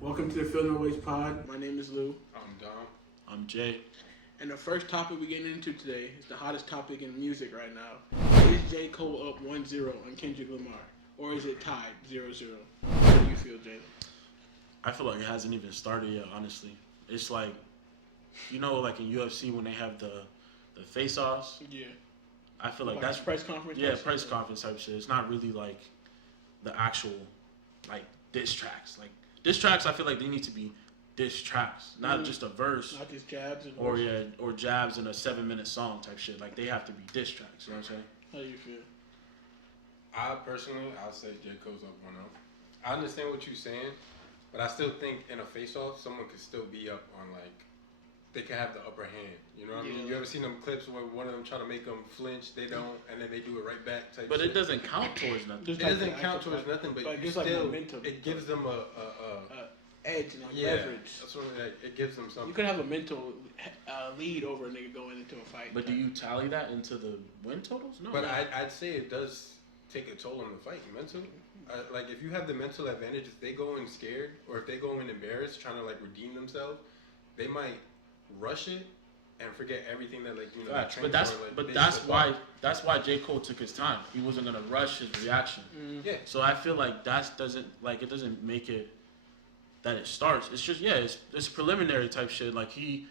Welcome to the No Wayz Pod. My name is Lou. I'm Dom. I'm Jay. And the first topic we're getting into today is the hottest topic in music right now. Is J. Cole up 1-0 on Kendrick Lamar? Or is it tied 0-0? How do you feel, Jay? I feel like it hasn't even started yet, honestly. It's like, like in UFC when they have the face-offs. Yeah. I feel like that's press conference. Yeah, press conference type shit. It's not really like the actual like diss tracks. Like diss tracks, I feel like they need to be diss tracks, not just a verse. Not just jabs. Or jabs in a 7-minute song type shit. Like they have to be diss tracks. You know what I'm saying? How do you feel? I'll say J. Cole's up 1-0. I understand what you're saying, but I still think in a face-off, someone could still be up on like. They can have the upper hand. You know what I mean? You ever seen them clips where one of them try to make them flinch, they don't, and then they do it right back type But shit? It doesn't count towards nothing. It doesn't count towards nothing, but you still, momentum. it gives them a edge and leverage. That's what it gives them something. You could have a mental lead over a nigga going into a fight. But do you tally that into the win totals? No. But I'd say it does take a toll on the fight mentally. Like if you have the mental advantage, if they go in scared or if they go in embarrassed, trying to like redeem themselves, they might rush it and forget everything that Facts. That's why J. Cole took his time. He wasn't gonna rush his reaction. Yeah. So I feel like it doesn't make it that it starts. It's just it's preliminary type shit. Like you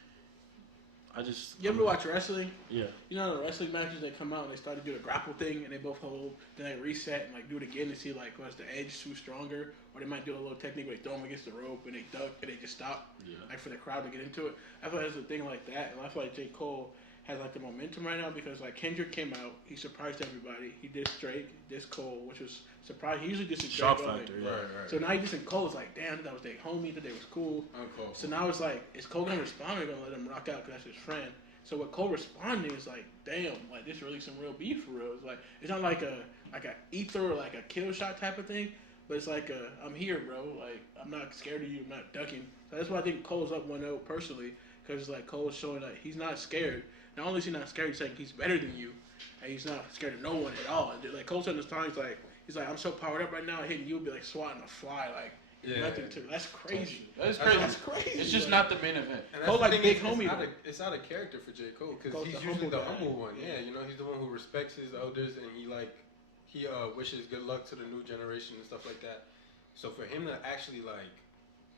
ever watch wrestling? Yeah. You know the wrestling matches, they come out and they start to do the grapple thing and they both hold, then they reset and like do it again to see like was the edge too stronger, or they might do a little technique where they throw them against the rope and they duck and they just stop. Yeah. Like for the crowd to get into it. I feel like there's a thing like that, and I feel like J. Cole has like the momentum right now because like Kendrick came out, he surprised everybody. He dissed Drake, dissed Cole, which was surprising. He usually dissed shock Drake. Factor, yeah. Right. So now he dissing Cole. It's like, damn, that was their homie, that they was cool. Cool. So now it's like, is Cole gonna respond or gonna let him rock out because that's his friend? So what Cole responding is like, damn, like this really some real beef for real. It's like it's not like a ether or like a kill shot type of thing, but it's like I'm here, bro. Like I'm not scared of you. I'm not ducking. So that's why I think Cole's up 1-0 personally, because like Cole's showing that he's not scared. Not only is he not scared, he's saying he's better than you, and he's not scared of no one at all. And like Cole said in his time, he's like I'm so powered up right now, hitting you would be like swatting a fly, like. Nothing to. That's crazy. That's crazy. That's crazy. It's just not the main event. And Cole like big homie. It's out of character for J. Cole because Cole's he's the usually the humble humble guy. one. Yeah, he's the one who respects his elders and he wishes good luck to the new generation and stuff like that. So for him to actually like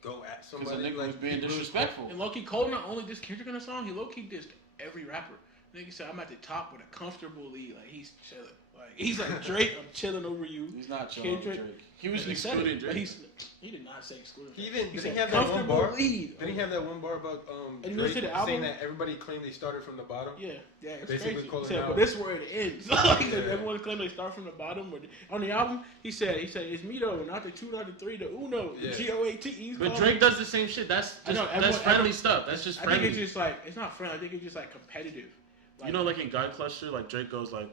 go at somebody, Because the nigga like was being disrespectful. And low-key, Cole not only dissed Kendrick on the song, he low-key dissed every rapper. Nigga said, I'm at the top with a comfortable lead. Like, he's chilling. Like, he's like, Drake, I'm chilling over you. He's not chilling Kendrick. with Drake. He was He said excluding it, but Drake. he did not say excluding. He Drake. didn't said have that one comfortable bar. lead. Didn't he have that one bar about And Drake listen to the album? saying that everybody claimed they started from the bottom? Yeah, it's Basically crazy. He calling said, out- but this is where it ends. He said, Yeah. everyone claimed they start from the bottom. On the album, he said, it's me though, not the 2, not the 3, the Uno, Yeah. G-O-A-T. But Drake does the same shit. That's friendly stuff. That's just friendly. I think it's just like, it's not friendly. I think it's just like competitive. Like, like in Guy Cluster, like Drake goes like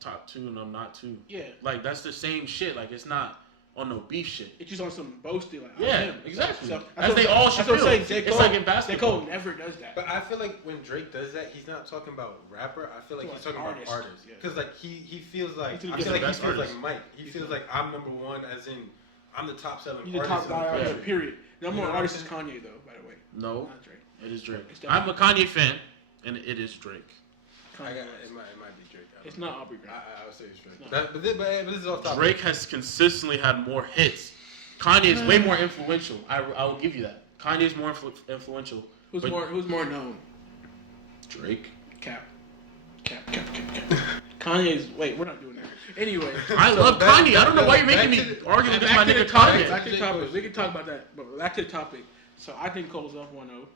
top 2 and I'm not 2. Yeah. Like that's the same shit. Like it's not on no beef shit. It's just on some boasting. Like, Yeah, I'm him. exactly. So, As they all should feel. It's like in basketball. J. Cole never does that. But I feel like when Drake does that, he's not talking about rapper. I feel like he's talking about artist. Because like he feels like He's I feel like he best feels artist. like Mike. He feels like I'm number one, as in I'm the top selling He's the artist. top guy out in the there, country. period. Number one You know artist what is I'm Kanye, though, by the way. No, Not Drake. it is Drake. It's I'm a Kanye fan, and it is Drake. It might be Drake. It's not Aubrey Graham. I would say it's Drake. It's But this is off topic. Drake has consistently had more hits. Kanye is way more influential. I will give you that. Kanye is more influential. Who's more known? Drake. Cap. Kanye's. Wait, we're not doing that. Anyway. I love Kanye. I don't know why you're making me argue against my nigga Kanye. Back to the topic. We can talk about that, but back to the topic. So I think Cole's up 1-0.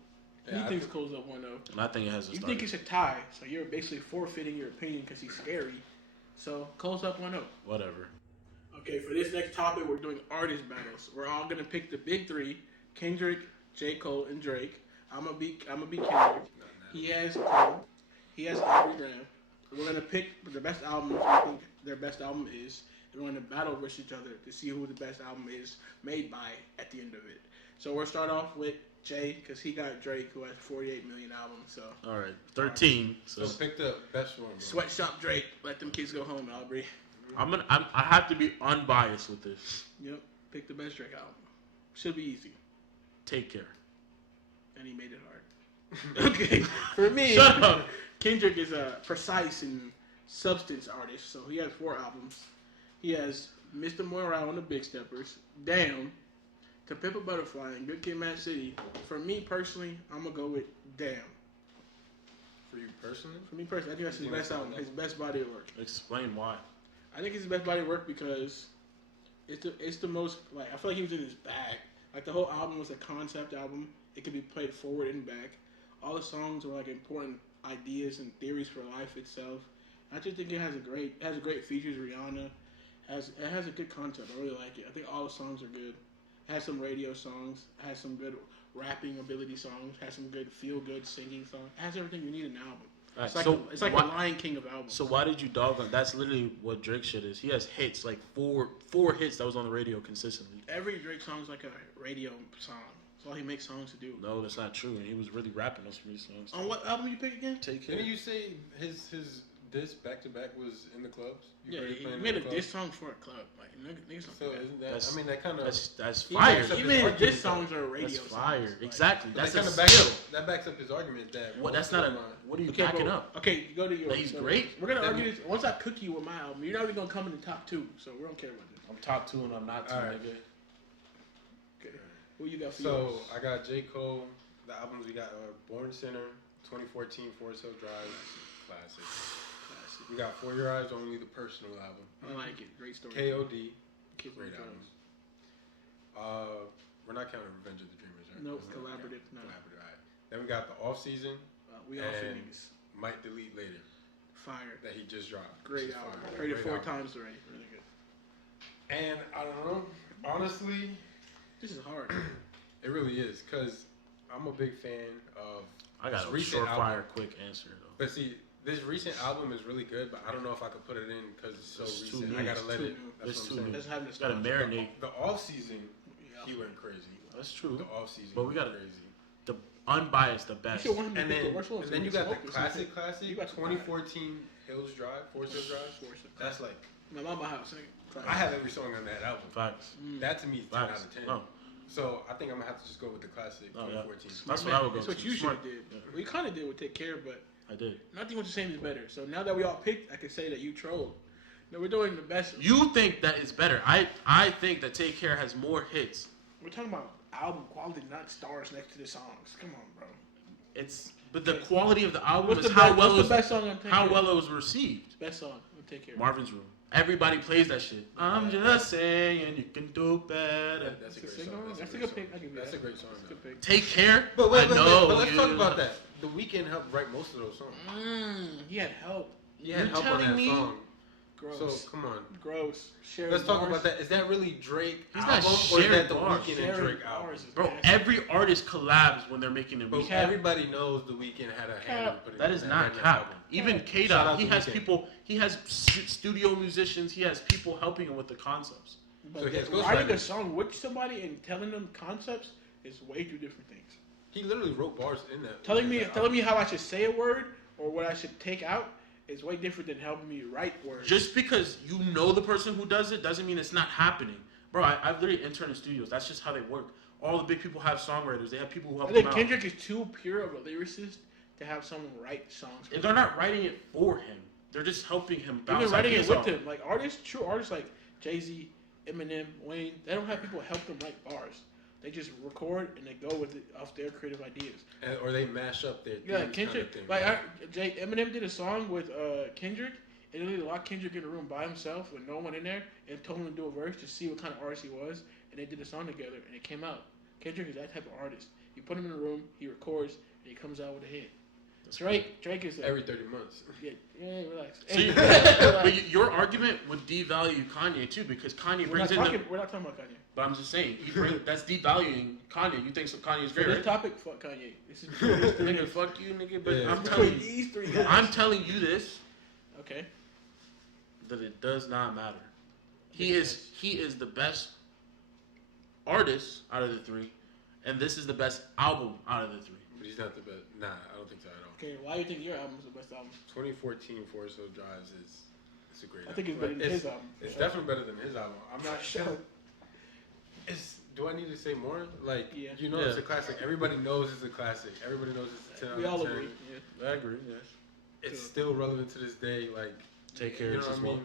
He thinks Cole's up 1-0. And I think it has to You start. think it's a tie, so you're basically forfeiting your opinion because he's scary. So Cole's up 1-0. Whatever. Okay, for this next topic, we're doing artist battles. We're all gonna pick the big 3: Kendrick, J. Cole, and Drake. I'm gonna be Kendrick. He has Cole. He has Aubrey Graham. We're gonna pick the best album I think their best album is, and we're gonna battle versus each other to see who the best album is made by at the end of it. So we'll start off with Jay, because he got Drake, who has 48 million albums. So all right, 13. So pick the best one. Bro. Sweatshop Drake. Let them kids go home, Aubrey. I have to be unbiased with this. Yep. Pick the best Drake album. Should be easy. Take Care. And he made it hard. Okay, for me, Shut up. Kendrick is a precise and substance artist. So he has 4 albums. He has Mr. Morale and the Big Steppers, Damn, To Pimp a Butterfly, and Good Kid, Mad City. For me personally, I'm gonna go with Damn. For you personally? For me personally, I think that's his best album, his best body of work. Explain why. I think it's his best body of work because it's the most, like, I feel like he was in his bag. Like, the whole album was a concept album. It could be played forward and back. All the songs were like important ideas and theories for life itself. I just think it has a great features. Rihanna it has a good concept. I really like it. I think all the songs are good. It has some radio songs. It has some good rapping ability songs. It has some good feel good singing songs. It has everything you need in an album. Right, It's like the Lion King of albums. So why did you dog on? That's literally what Drake shit is. He has hits, like four hits that was on the radio consistently. Every Drake song is like a radio song. That's all he makes songs to do. No, that's not true. He was really rapping those 3 songs. On what album you pick again? Take Care. Didn't you say his diss back to back was in the clubs? Yeah, he made a diss song for a club. Like, niggas So don't do isn't that. that? I mean, that kind of That's fire. Even his diss songs are radio That's songs. fire. Like, Exactly. That That's kind a of backs skill. up. That backs up his argument that. What? That's not a. What are you Okay, backing bro. up? Okay, go to yours. That he's great? We're gonna argue this. Once I cook you with my album, you're not even gonna come in the top 2, so we don't care about this. I'm top 2 and I'm not 2, All right. nigga. Okay. Who you got for So yours? I got J. Cole. The albums we got are Born Sinner, 2014 Forest Hill Drive, classic. We got For Your Eyes Only, the personal album. I like it. Great story. K.O.D. Kids Great on album. Drugs. We're not counting Revenge of the Dreamers, right? Nope, That's not collaborative, counting. no. Collaborative, all right. Then we got the Off Season, We all and niggas. Might Delete Later, Fire. that he just dropped. Great which is album. fire. Heard it Great 4 album. times already. Really good. And I don't know, honestly, This is hard. it really is, because I'm a big fan of I got this a recent surefire, album. quick answer though. But see, this recent album is really good, but I don't know if I could put it in because it's so It's too recent. new. I gotta It's let too it. new. That's It's what too I'm saying. new. Doesn't have Gotta nostalgia. marinate. The off season, Yeah. he went crazy. That's true. The off season, But we gotta- crazy. The unbiased, the You best. should want him to And pick then, the worst one. and then you got the classic, You got the 2014 Hills Drive, Forest Hills Drive. That's like, My mama house. I have every song on that album. Facts. That to me is 10 out Facts. of 10. No, So I think I'm gonna have to just go with the classic Oh, yeah. 2014. That's what I would go That's what to. you should Smart. have did. Yeah. We kind of did with Take Care, but I did. nothing was the same is better. So now that we all picked, I can say that you trolled. No, we're doing the best. You think that it's better. I think that Take Care has more hits. We're talking about album quality, not stars next to the songs. Come on, bro. But the quality of the album What's is the, how best, well what's it the was, best song on Take how Care? well it was received. Best song on Take Care. Marvin's Room. Everybody plays that shit. I'm just saying you can do better. That's a It's a great single? song. That's a great good song. pick. I'll give you That's that. a great song. That's a though. good pick. Take Care. But wait, I know but let's you- talk about that. The Weeknd helped write most of those songs. He had help. He had You're help on telling that me? song. Gross. So come on. Gross. Sharing Let's talk bars. about that. Is that really Drake He's not album or is sharing that the bars. Weeknd and Sharing Drake album? bars is Bro, nasty. every artist collabs when they're making a But music. everybody knows the Weeknd had a hand in putting That is that not in that cap. album. Even Shout K-Dot, out he to has Weeknd. people. He has studio musicians. He has people helping him with the concepts. But So he has writing a ghostwriters. song with somebody and telling them concepts is way two different things. He literally wrote bars in that. Telling in me that telling album. me how I should say a word or what I should take out is way different than helping me write words. Just because you know the person who does it doesn't mean it's not happening. Bro, I've literally interned in studios. That's just how they work. All the big people have songwriters. They have people who help I them think out. Kendrick is too pure of a lyricist to have someone write songs. And they're not writing it for him. They're just helping him bounce Even writing it ideas with off. him. Like artists, true artists like Jay-Z, Eminem, Wayne, they don't have people help them write bars. They just record and they go with it off their creative ideas. Or they mash up their Yeah, themes Kendrick. kind of thing. Like Eminem did a song with Kendrick, and they locked Kendrick in a room by himself with no one in there, and told him to do a verse to see what kind of artist he was, and they did a song together, and it came out. Kendrick is that type of artist. You put him in a room, he records, and he comes out with a hit. Drake is Every 30 months. yeah, relax. See, Relax. but your argument would devalue Kanye too, because Kanye we're not brings in talking. the. We're not talking about Kanye. But I'm just saying, that's devaluing Kanye. You think so Kanye is For great, this right? topic, fuck Kanye. This is between these three Nigga, niggas. fuck you, nigga. But Yeah. I'm Between telling you, these three guys. I'm telling you this, Okay. that it does not matter. He is the best artist out of the three, and this is the best album out of the three. But he's not the best. Nah, I don't think so at all. Okay. Why do you think your album is the best album? 2014 Forest Hill Drives it's a great I think it's album. better than his album. It's definitely better than his album. I'm not sure. Sure. It's do I need to say more? Like, Yeah. It's a classic. Everybody knows it's a classic. Everybody knows it's a 10 We out all of 10. agree. Yeah. I agree. Yes. It's still relevant to this day. Like, Take Care you know is what as I mean? well.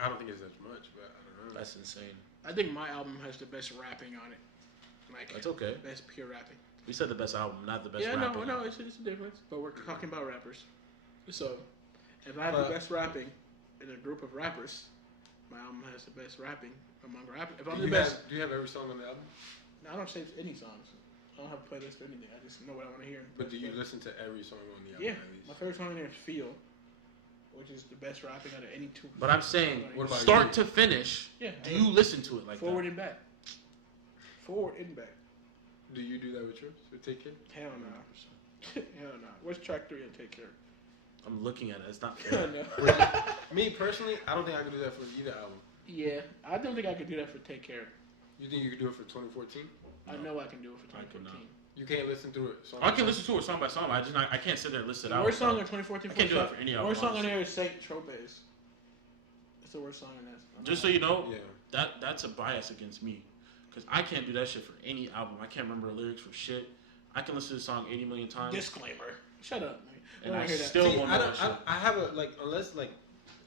I don't think it's as much, but I don't know. That's insane. I think my album has the best rapping on it. Like, That's okay. best pure rapping. We said the best album, not the best Yeah, rapping. no, it's a difference. But we're talking about rappers. So, if I have the best rapping in a group of rappers, my album has the best rapping among rappers. If I'm the best, do you have every song on the album? no, I don't save any songs. I don't have a playlist or anything. I just know what I want to hear. But do you listen to every song on the album? Yeah, At least? my favorite song in there is "Feel," which is the best rapping out of any two. But I'm saying, What about start you? to finish, Yeah, do you listen to it like forward that? and back? Forward and back. Do you do that with yours? With Take Care? Hell no. Hell no. What's track 3 on Take Care? I'm looking at it. It's not Hell fair. no. Me personally, I don't think I could do that for either album. Yeah, I don't think I could do that for Take Care. You think you could do it for 2014? I know I can do it for I could 2014. You can't listen through it. Song I by can song? listen to it song by song. I can't sit there and list it The out. worst song in 2014 I can't do that for any The album. worst song on honestly. there is Saint Tropez. It's the worst song in that. Just so you know, Yeah. that's a bias against me. Because I can't do that shit for any album. I can't remember the lyrics for shit. I can listen to the song 80 million times. Disclaimer. Shut up, man. And I I hear that. still See, won't I know don't. that shit. I have a unless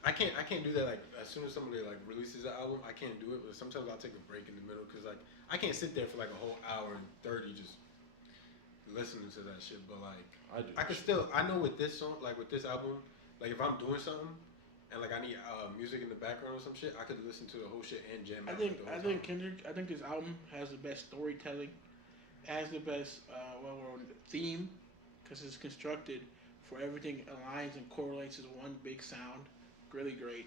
I can't do that as soon as somebody releases an album. I can't do it, but sometimes I'll take a break in the middle because I can't sit there for a whole hour and 30 just listening to that shit. But I do. I can still. I know with this song, with this album, if I'm doing something and I need music in the background or some shit, I could listen to the whole shit and jam. I think Kendrick. I think this album has the best storytelling, has the best theme, because it's constructed for everything aligns and correlates as one big sound. Really great.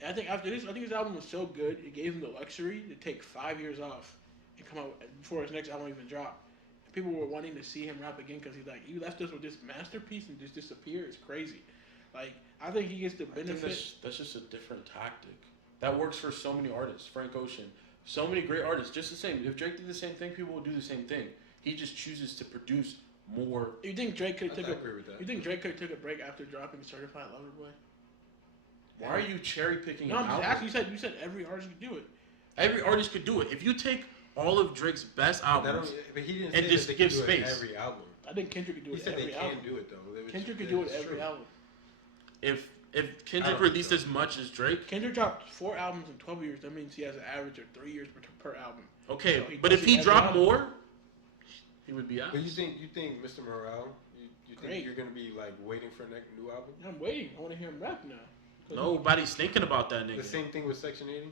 And I think after this, this album was so good, it gave him the luxury to take 5 years off and come out before his next album even dropped. And people were wanting to see him rap again because he's like, you left us with this masterpiece and just disappear. It's crazy. I think he gets the benefit. That's just a different tactic. That works for so many artists. Frank Ocean. So many great artists. Just the same. If Drake did the same thing, people would do the same thing. He just chooses to produce more. You think Drake could have agree with that. You think Drake could have took a break after dropping Certified Lover Boy? Why are you cherry picking? No, I'm just asking. You said every artist could do it. Every artist could do it. If you take all of Drake's best albums, But he didn't and say just that they give could do it space. every album. I think Kendrick could do He it said every they album. can do it though. Kendrick could do it every album. if I Kendrick don't released think so. as much as Drake, Kendrick dropped 4 albums in 12 years. That means he has an average of 3 years per album. okay. So he But does if it he every dropped album. more, he would be out. But you think Mr. Morale? You think Great. you're gonna be waiting for a new album? I'm waiting. I want to hear him rap now. Nobody's thinking about that nigga. The same thing with Section 80,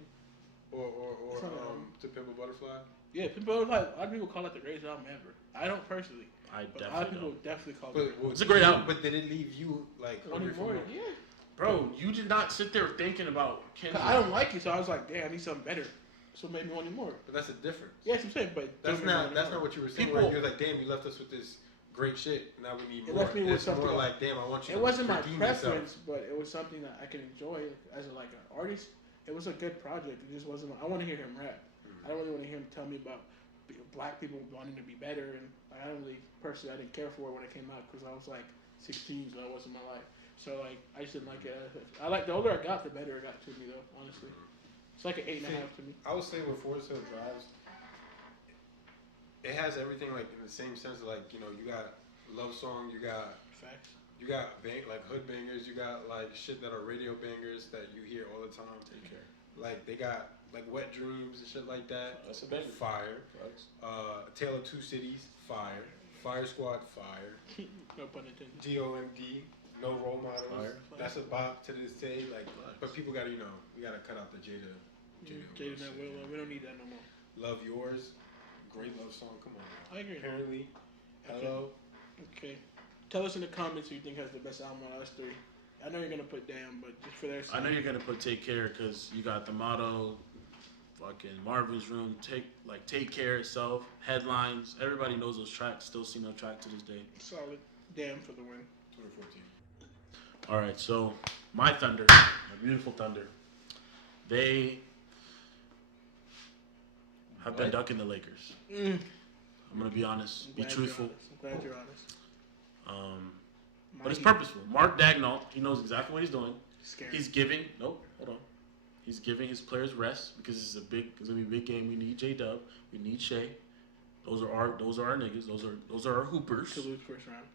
or It's not an To Pimp a Butterfly. Yeah, people a lot of people call it the greatest album ever. I don't personally, I but a lot of definitely people don't. definitely call But it. It's a great album. But did it leave you Wanting hungry for more, more? yeah. Bro, you did not sit there thinking about Kendrick. I don't like it, so I was like, damn, I need something better. So it made me want it more. But that's a difference. Yeah, that's what I'm saying, but That's not what you were saying. People- Where you're like, damn, you left us with this great shit. Now we need It more. left me with It's something more else. like, damn, I want you. It to wasn't my redeem preference, yourself. but it was something that I can enjoy as an artist. It was a good project. It just wasn't. I want to hear him rap. I don't really want to hear him tell me about black people wanting to be better, and I don't really personally I didn't care for it when it came out because I was 16, so that wasn't my life. So I just didn't like it. The older I got, the better it got to me though. Honestly, it's like an 8.5 to me. I would say with Forest Hill Drives, it has everything in the same sense. You got love song, you got Facts. hood bangers, you got shit that are radio bangers that you hear all the time. Take care. They got Wet Dreams and shit like that. That's a banger. Fire. Tale of Two Cities. Fire. Fire Squad. Fire. No pun intended. GOMD. No Role Models. Fire. That's a bop to this day. But people gotta we gotta cut out the Jada. Jaden that Willow. We don't need that no more. Love Yours. Great love song. Come on. I agree. Apparently. Okay. Hello. Okay. Tell us in the comments who you think has the best album out of us 3. I know you're gonna put Damn, but just for their sake. I know you're gonna put Take Care because you got the motto, fucking Marvin's Room, Take Care itself, headlines. Everybody knows those tracks. Still see no track to this day. Solid. Damn for the win. 2014. All right, so my Thunder, my beautiful Thunder, they have been ducking the Lakers. I'm gonna be honest, be truthful. I'm glad you're honest. But it's purposeful. Mark Dagnall, he knows exactly what he's doing. Scary. He's giving. Nope, hold on. He's giving his players rest because it's gonna be a big game. We need J-Dub. We need Shea. Those are our niggas. Those are our hoopers. To lose first round.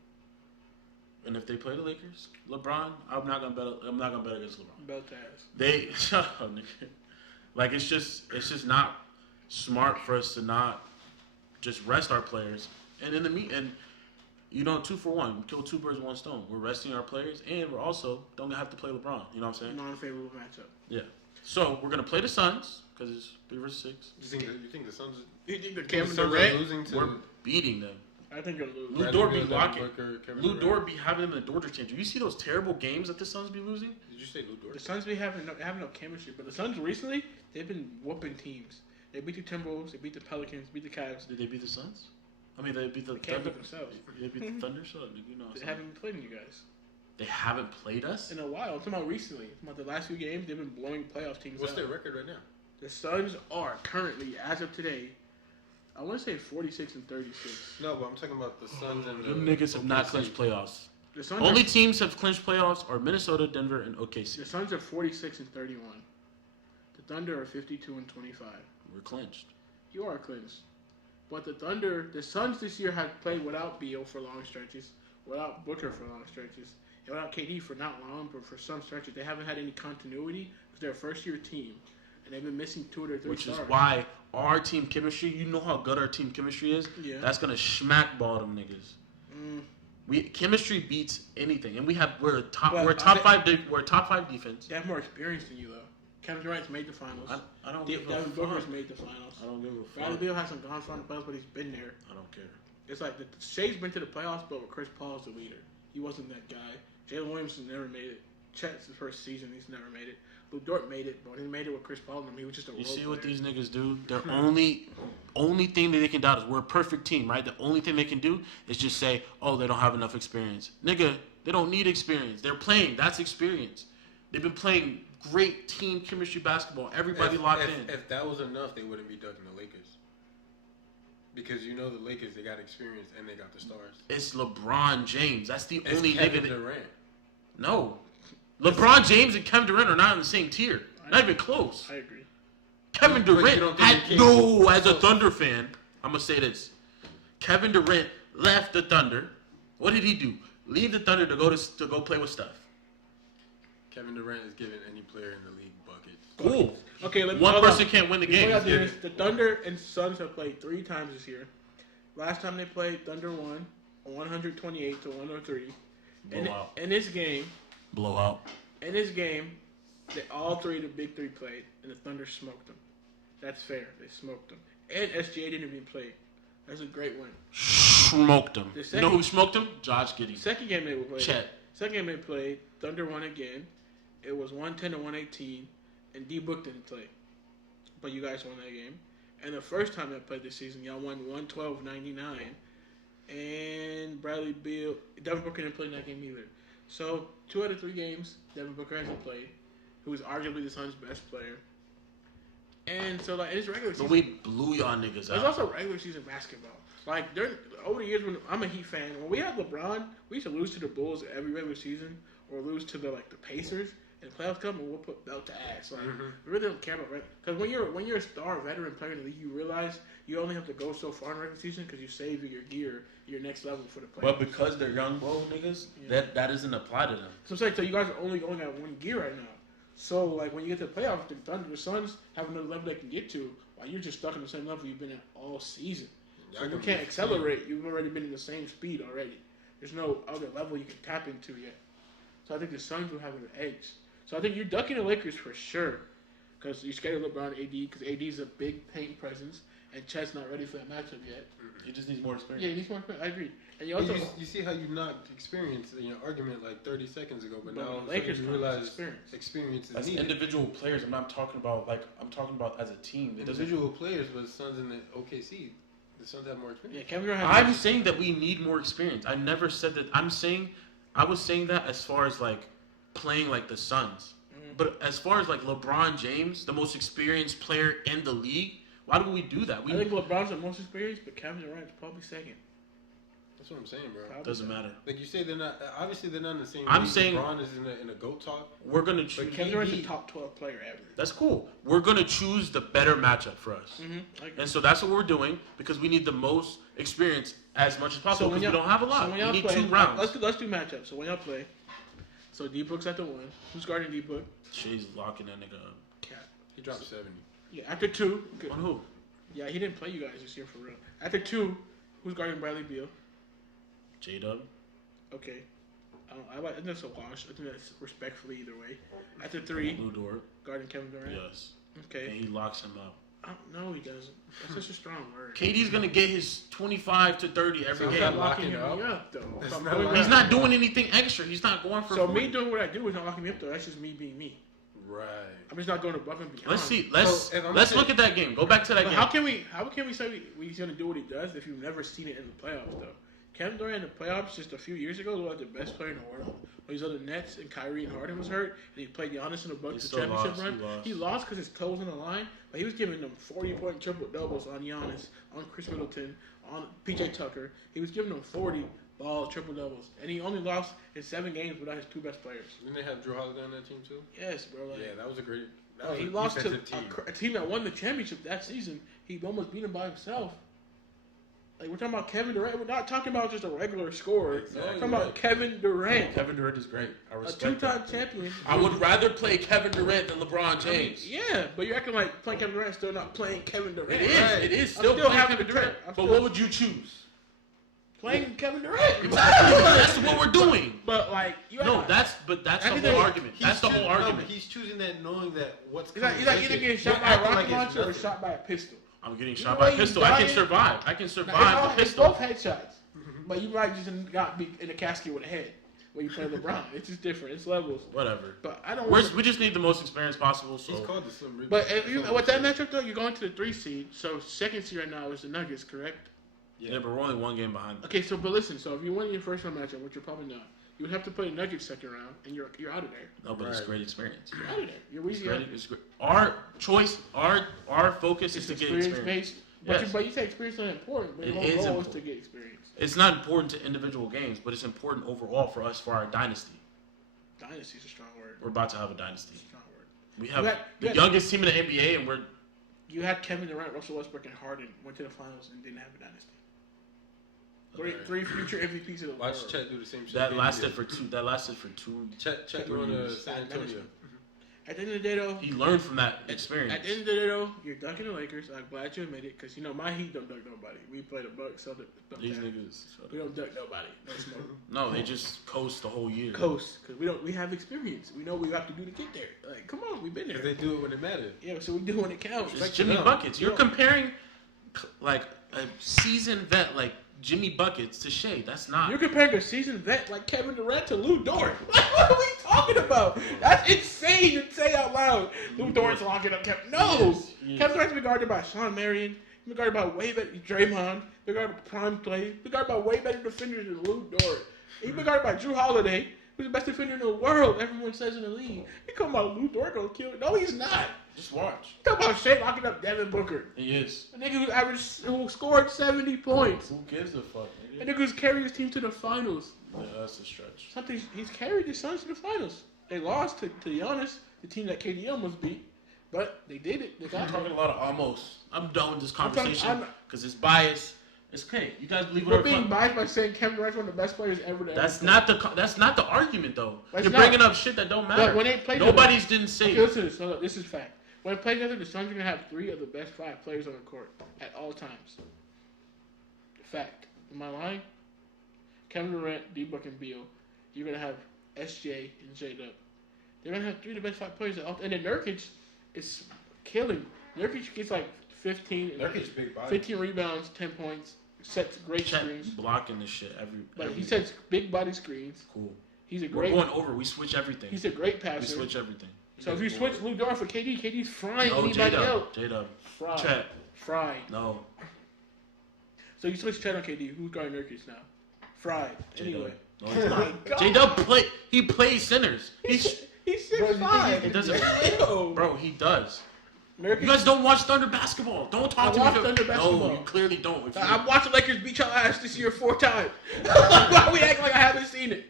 And if they play the Lakers, LeBron, I'm not gonna bet against LeBron. Belt ass. They shut up, nigga. Like it's just not smart for us to not just rest our players. And in the and 2 for 1, kill two birds with one stone. We're resting our players, and we're also don't have to play LeBron. You know what I'm saying? Non-favorable matchup. Yeah. So we're gonna play the Suns because it's 3 versus 6. You think the Suns? You think the Kevin Kevin Durant Durant? losing to? We're beating them. I think you'll lose. Lou Dort be blocking. Lou Dort be having them in the door changer. You see those terrible games that the Suns be losing? Did you say Lou Dort? The Suns be having no chemistry, but the Suns recently they've been whooping teams. They beat the Timberwolves, they beat the Pelicans, beat the Cavs. Did they beat the Suns? I mean, they beat the They can't Thunder. beat themselves. They beat the Thunder, so you know. They haven't been playing you guys They haven't played us? in a while. I'm talking about recently. I'm talking about the last few games. They've been blowing playoff teams What's out. their record right now? The Suns are currently, as of today, I want to say 46 and 36. No, but I'm talking about the Suns and the Them niggas have not OKC. clinched playoffs. The Suns Only are, teams have clinched playoffs are Minnesota, Denver, and OKC. the Suns are 46 and 31. The Thunder are 52 and 25. We're clinched. You are clinched. But the Suns this year have played without Beal for long stretches, without Booker for long stretches, and without KD for not long, but for some stretches. They haven't had any continuity because they're a first-year team, and they've been missing 2 of their 3 Which stars. is why our team chemistry, you know how good our team chemistry is? Yeah. That's going to smack ball them niggas. Chemistry beats anything, and we're a top five defense. They have more experience than you, though. Kevin Durant's made the finals. I don't give a Devin fuck. Booker's made the finals. I don't give a Bradley fuck. Beal hasn't gone far in the playoffs, but he's been there. I don't care. It's like Shea's been to the playoffs, but with Chris Paul's the leader. He wasn't that guy. Jalen Williamson never made it. Chet's the first season, he's never made it. Lou Dort made it, but he made it with Chris Paul. He was just a role You see player. what these niggas do? Their only thing that they can doubt is we're a perfect team, right? The only thing they can do is just say, oh, they don't have enough experience. Nigga, they don't need experience. They're playing. That's experience. They've been playing great team chemistry basketball. Everybody locked in. If that was enough, they wouldn't be ducking the Lakers. Because the Lakers, they got experience and they got the stars. It's LeBron James. That's the It's only Kevin nigga. Durant. No. LeBron James and Kevin Durant are not in the same tier. Not even close. I agree. Kevin But you Durant don't think he came as a close? Thunder fan, I'm going to say this. Kevin Durant left the Thunder. What did he do? Leave the Thunder to go play with Steph. Kevin Durant is giving any player in the league buckets. Cool. Okay, One person can't win the game. Before I do this, the Thunder and Suns have played 3 times this year. Last time they played, Thunder won 128 to 103. Blowout. In this game, Blowout. all 3 of the big 3 played, and the Thunder smoked them. That's fair. They smoked them. And SGA didn't even play. That's a great win. Smoked him. The You know who smoked him? Josh Giddey. Second game they played. Chet. Second game they played, Thunder won again. It was 110 to 118, and D Book didn't play. But you guys won that game. And the first time they played this season, y'all won 112-99. And Devin Booker didn't play in that game either. So 2 out of 3 games, Devin Booker hasn't played, who is arguably the Suns' best player. And so it's regular season. But we blew y'all niggas There's out. also regular season basketball. Like over the years, when I'm a Heat fan, when we had LeBron, we used to lose to the Bulls every regular season, or lose to the Pacers, and the playoffs come and we'll put belt to ass. Like we really don't care about because when you're a star veteran player in the league, you realize you only have to go so far in regular season because you save your gear, your next level for the playoffs. But because they're young bro niggas, that doesn't apply to them. So I'm saying, so you guys are only going at 1 gear right now. So like when you get to the playoffs, the Thunder, the Suns have another level they can get to, while you're just stuck in the same level you've been at all season. So you can't accelerate. You've already been in the same speed already. There's no other level you can tap into yet. So I think the Suns will have an edge. So I think you're ducking the Lakers for sure, because you're scared of LeBron AD, because AD's a big paint presence, and Chet's not ready for that matchup yet. He just needs more experience. Yeah, he needs more experience. I agree. And you also you see how you knocked experience in your argument like 30 seconds ago, but now the Lakers you come with realize experience. is As needed. individual players, I'm talking about as a team. It doesn't. Individual players, but Suns in the OKC, the Suns have more experience. Yeah, Kevin Durant has I'm saying that we need more experience. I never said that. I was saying that as far as playing like the Suns. But as far as LeBron James, the most experienced player in the league, why do we do that? I think LeBron's the most experienced, but Kevin Durant's probably second. That's what I'm saying, bro. Doesn't matter. Like you say, they're not. Obviously, they're not in the same. I'm league. saying LeBron is in a GOAT talk. We're gonna choose. Kevin Durant's a top 12 player ever. That's cool. We're gonna choose the better matchup for us, and so that's what we're doing because we need the most experience as much as possible because we don't have a lot. So we need play, 2 rounds. Let's do matchups. So when y'all play, so D-Book's at the 1. Who's guarding D-Book? Shay's locking that nigga up. Cat. He dropped 70. Yeah, after 2. On who? Yeah, he didn't play you guys this year for real. After 2, who's guarding Bradley Beal? J-Dub. Okay. I think that's a wash. I think that's respectfully either way. After 3, Lou Dort. guarding Kevin Durant. Yes. Okay. And he locks him up. No, he doesn't. That's such a strong word. KD's gonna get his 25 to 30 every Sounds game. like Locking locking him up. up though. That's So I'm not doing locking He's that. not doing anything extra. He's not going for. So 40. me doing what I do is not locking me up though. That's just me being me. Right. I'm just not going above and beyond. Let's see. So, if I'm Let's saying- look at that game. Go back to that But game. how can we say he's gonna do what he does if you've never seen it in the playoffs though? Kevin Durant in the playoffs just a few years ago was the best player in the world. When he's on the Nets and Kyrie and Harden was hurt, and he played Giannis in the Bucks the championship run. He lost because his toes on the line, but he was giving them 40-point triple doubles on Giannis, on Chris Middleton, on PJ Tucker. He was giving them 40 ball triple doubles, and he only lost in 7 games without his 2 best players. Didn't they have Drew Holiday on that team too? Yes, bro. Like, Yeah, that was a great. That was he a lost to defensive team. a team that won the championship that season. He almost beat him by himself. Like, we're talking about Kevin Durant. We're not talking about just a regular scorer. Exactly. We're talking about Kevin Durant, Kevin Durant is great. I a respect 2-time that. champion. I would rather play Kevin Durant than LeBron I mean, James. yeah, but you're acting like playing Kevin Durant still not playing Kevin Durant. It is. Right. It is I'm still, still playing having Kevin to Durant. I'm But still- what would you choose? Playing Kevin Durant. That's what we're doing. But like, you No, have- that's the think whole that- argument. That's the whole argument. He's choosing that knowing that what's He's like coming. either getting shot by a rocket launcher or shot by a pistol. I'm getting You shot know by a you pistol. I can dying? survive. I can Now, survive the it's pistol. both headshots, but you might just not be in a casket with a head when you play LeBron. It's just different. It's levels. Whatever. But I don't. We just need the most experience possible. He's So called the Slim Reaper. But if you, with that matchup though, you're going to the 3 seed. So 2nd seed right now is the Nuggets, correct? yeah, but we're only 1 game behind. Okay, so but listen, so if you win your first round matchup, which you're probably not, you would have to play the Nuggets 2nd round, and you're out of there. No, but it's Right. great experience. You're out of there. You're It's easy. great. It's great. Our choice, our focus is It's to get experience. based. But, Yes. but you say experience is not important, but It your is whole goal is important. to get experience. It's not important to individual games, but it's important overall for us for our dynasty. Dynasty is a strong word. We're about to have a dynasty. Strong word. We have You had- the youngest team in the NBA, and we're You had Kevin Durant, Russell Westbrook, and Harden went to the finals and didn't have a dynasty. Three future MVPs of the Watch world. Chet do the same shit. that they lasted did. for two. That lasted for 2. Chet going to San Antonio. At the end of the day, though, He learned from that experience. At the end of the day, though, you're dunking the Lakers. I'm glad you admit it, because you know my Heat don't duck nobody. We play the Bucks, so These niggas. we don't duck nobody. No smoke. No, they just coast the whole year. Coast, because we have experience. We know what we have to do to get there. Like, come on, we've been there. They do it when it matters. Yeah, so we do when it counts. It's Like, Jimmy up. Buckets. You're No. comparing like a seasoned vet like Jimmy Buckets to Shea. That's not. You're comparing a seasoned vet like Kevin Durant to Lou Dort. What are we talking about? That's insane to say out loud. Lou Dort's locking up Kevin. No! Yes. Kevin Durant's been guarded by Sean Marion. He's been guarded by way better Draymond. Been guarded by Prime Clay. Been guarded by way better defenders than Lou Dort. He's been guarded by Drew Holiday, who's the best defender in the world, everyone says in the league. You come about Lou Dort gonna kill it. No, he's not. Just watch. You talk about Shea locking up Devin Booker. He is. A nigga who scored 70 points. Who gives a fuck? A nigga who's carried his team to the finals. Yeah, that's a stretch. He's carried his Suns to the finals. They lost to Giannis, the team that KD almost beat, but they did it. They I'm got talking it. a lot of almost. I'm done with this I'm talking- conversation I'm- because it's biased. It's okay. You guys believe We're what being biased by saying Kevin Durant's one of the best players ever. To That's ever not the argument though. That's You're not. bringing up shit that don't matter. But when they play Nobody's didn't say Okay, it. listen to this. So look, this is fact. When they play together, the Suns are gonna have 3 of the best 5 players on the court at all times. Fact. Am I lying? Kevin Durant, D-Book, and Beal. You're gonna have SJ and J-Dub. They're gonna have 3 of the best 5 players at all. And then Nurkic is killing. Nurkic gets like 15. Nurkic big body. 15 rebounds, 10 points. Sets great Chet screens. blocking this shit every. But he sets big body screens. Cool. He's a We're great. going over. We switch everything. He's a great We passer. switch everything. So if you switch Lou Dort for KD's frying No, anybody else. J-Dub. Fried. Chet. Fried. No. So you switch Chet on KD. Who's guarding Nurkic now? Fried. J-Dub. Anyway. No, Oh my God. J-Dub He plays centers. He's Bro, you 6'5". It doesn't. Ew. Bro, he does. You guys don't watch Thunder basketball. Don't talk to me. I watch Thunder basketball. No, you clearly don't. I'm watching Lakers beat y'all ass this year 4 times. Why we act like I haven't seen it?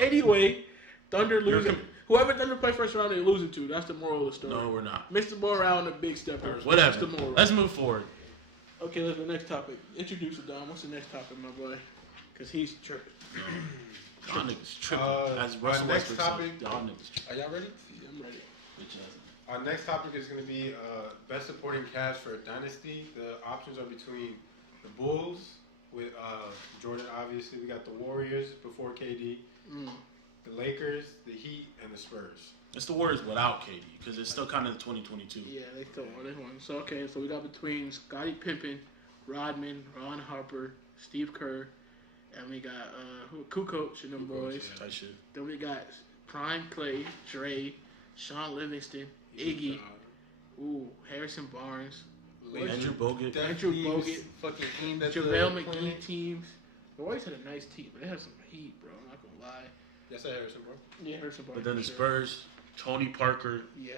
Anyway, Thunder losing. Whoever Thunder play first round, they're losing to. That's the moral of the story. No, we're not. Mr. Morale and a big step. Whatever. That's the moral. Let's move forward. Okay, let's go next topic. Introduce it, Dom. What's the next topic, my boy? Because he's tripping. Y'all niggas tripping. As our Russell next Westbrook topic. said, y'all niggas tripping. Are y'all ready? Yeah, I'm ready. Our next topic is going to be best supporting cast for a dynasty. The options are between the Bulls with Jordan. Obviously, we got the Warriors before KD, the Lakers, the Heat, and the Spurs. It's the Warriors without KD because it's still kind of 2022. Yeah, they still won. So okay, so we got between Scottie Pippen, Rodman, Ron Harper, Steve Kerr, and we got Kukoc and them boys. Yeah, that shit. Then we got Prime Clay, Dre, Sean Livingston, Iggy, Harrison Barnes, Andrew Bogut, fucking team that's JaVale McGee teams. The Warriors had a nice team, but they had some heat, bro. I'm not gonna lie. Yes, I Harrison Barnes. Yeah, Harrison Barnes. but then the Spurs, Tony Parker, Yeah,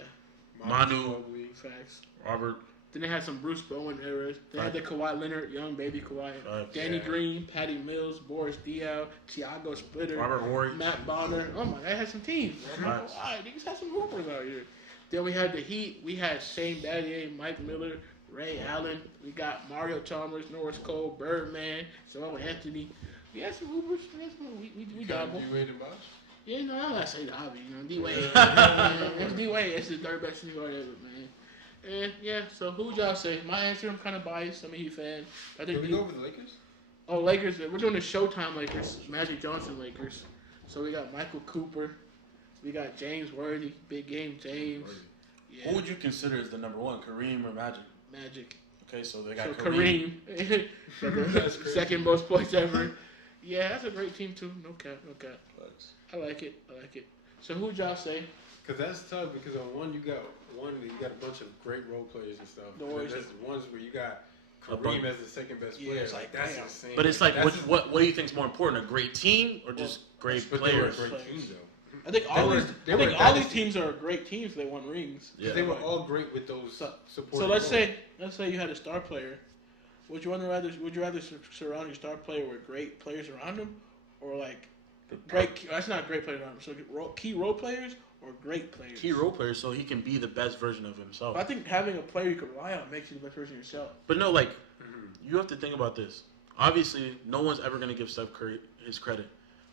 Manu, facts. Robert. Then they had some Bruce Bowen eras. They had the Kawhi Leonard, young baby Kawhi, Danny Yeah. Green, Patty Mills, Boris Diaw, Thiago Splitter, Robert Horry. Matt Bonner. Oh my, they had some teams. Niggas had some hoopers out here. Then we had the Heat. We had Shane Battier, Mike Miller, Ray Allen. We got Mario Chalmers, Norris Cole, Birdman, Samuel Anthony. We had some hoopers. We dabble. D-Wade and Bosh? Yeah, no, I'm not saying the hobby. You know, D-Wade. That's D-Wade. That's the third best thing ever, man. And yeah, so who would y'all say? My answer, I'm kind of biased. I'm a Heat fan. I think Did we go over the Lakers? Oh, Lakers. We're doing the Showtime Lakers, Magic Johnson Lakers. So we got Michael Cooper. We got James Worthy, big game James. Yeah. Who would you consider as the number one, Kareem or Magic? Magic. Okay, so they got So Kareem. Kareem, second most points ever. Yeah, that's a great team too. No cap. I like it. So who would y'all say? Because that's tough. Because on one you got a bunch of great role players and stuff. The And Warriors then there's the ones where you got Kareem as the second best player. it's like, that's damn. insane. But it's like, That's what do you think is more important, a great team or just great but they were a players? great team though. I think all these teams are great teams. They won rings. Yeah. They were all great with those supporting. So let's say you had a star player. Would you rather surround your star player with great players around him, or like great? That's not great players around him. So key role players or great players. Key role players, so he can be the best version of himself. I think having a player you can rely on makes you the best version of yourself. But no, like you have to think about this. Obviously, no one's ever gonna give Steph Curry his credit,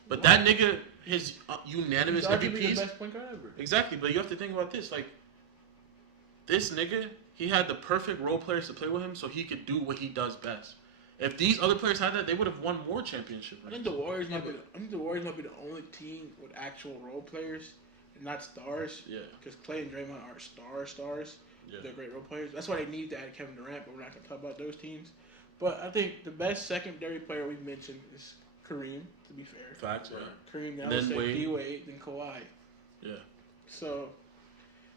but that nigga, his unanimous He's arguably MVPs. the best point guard ever. Exactly, but you have to think about this. Like, this nigga, he had the perfect role players to play with him so he could do what he does best. If these other players had that, they would have won more championships. I think the Warriors might be the only team with actual role players and not stars. Yeah. Because Clay and Draymond are stars. Yeah. They're great role players. That's why they need to add Kevin Durant, but we're not going to talk about those teams. But I think the best secondary player we've mentioned is Kareem, to be fair. Facts, yeah. Kareem, then I Then would say Wade. D-Wade, then Kawhi. Yeah. So,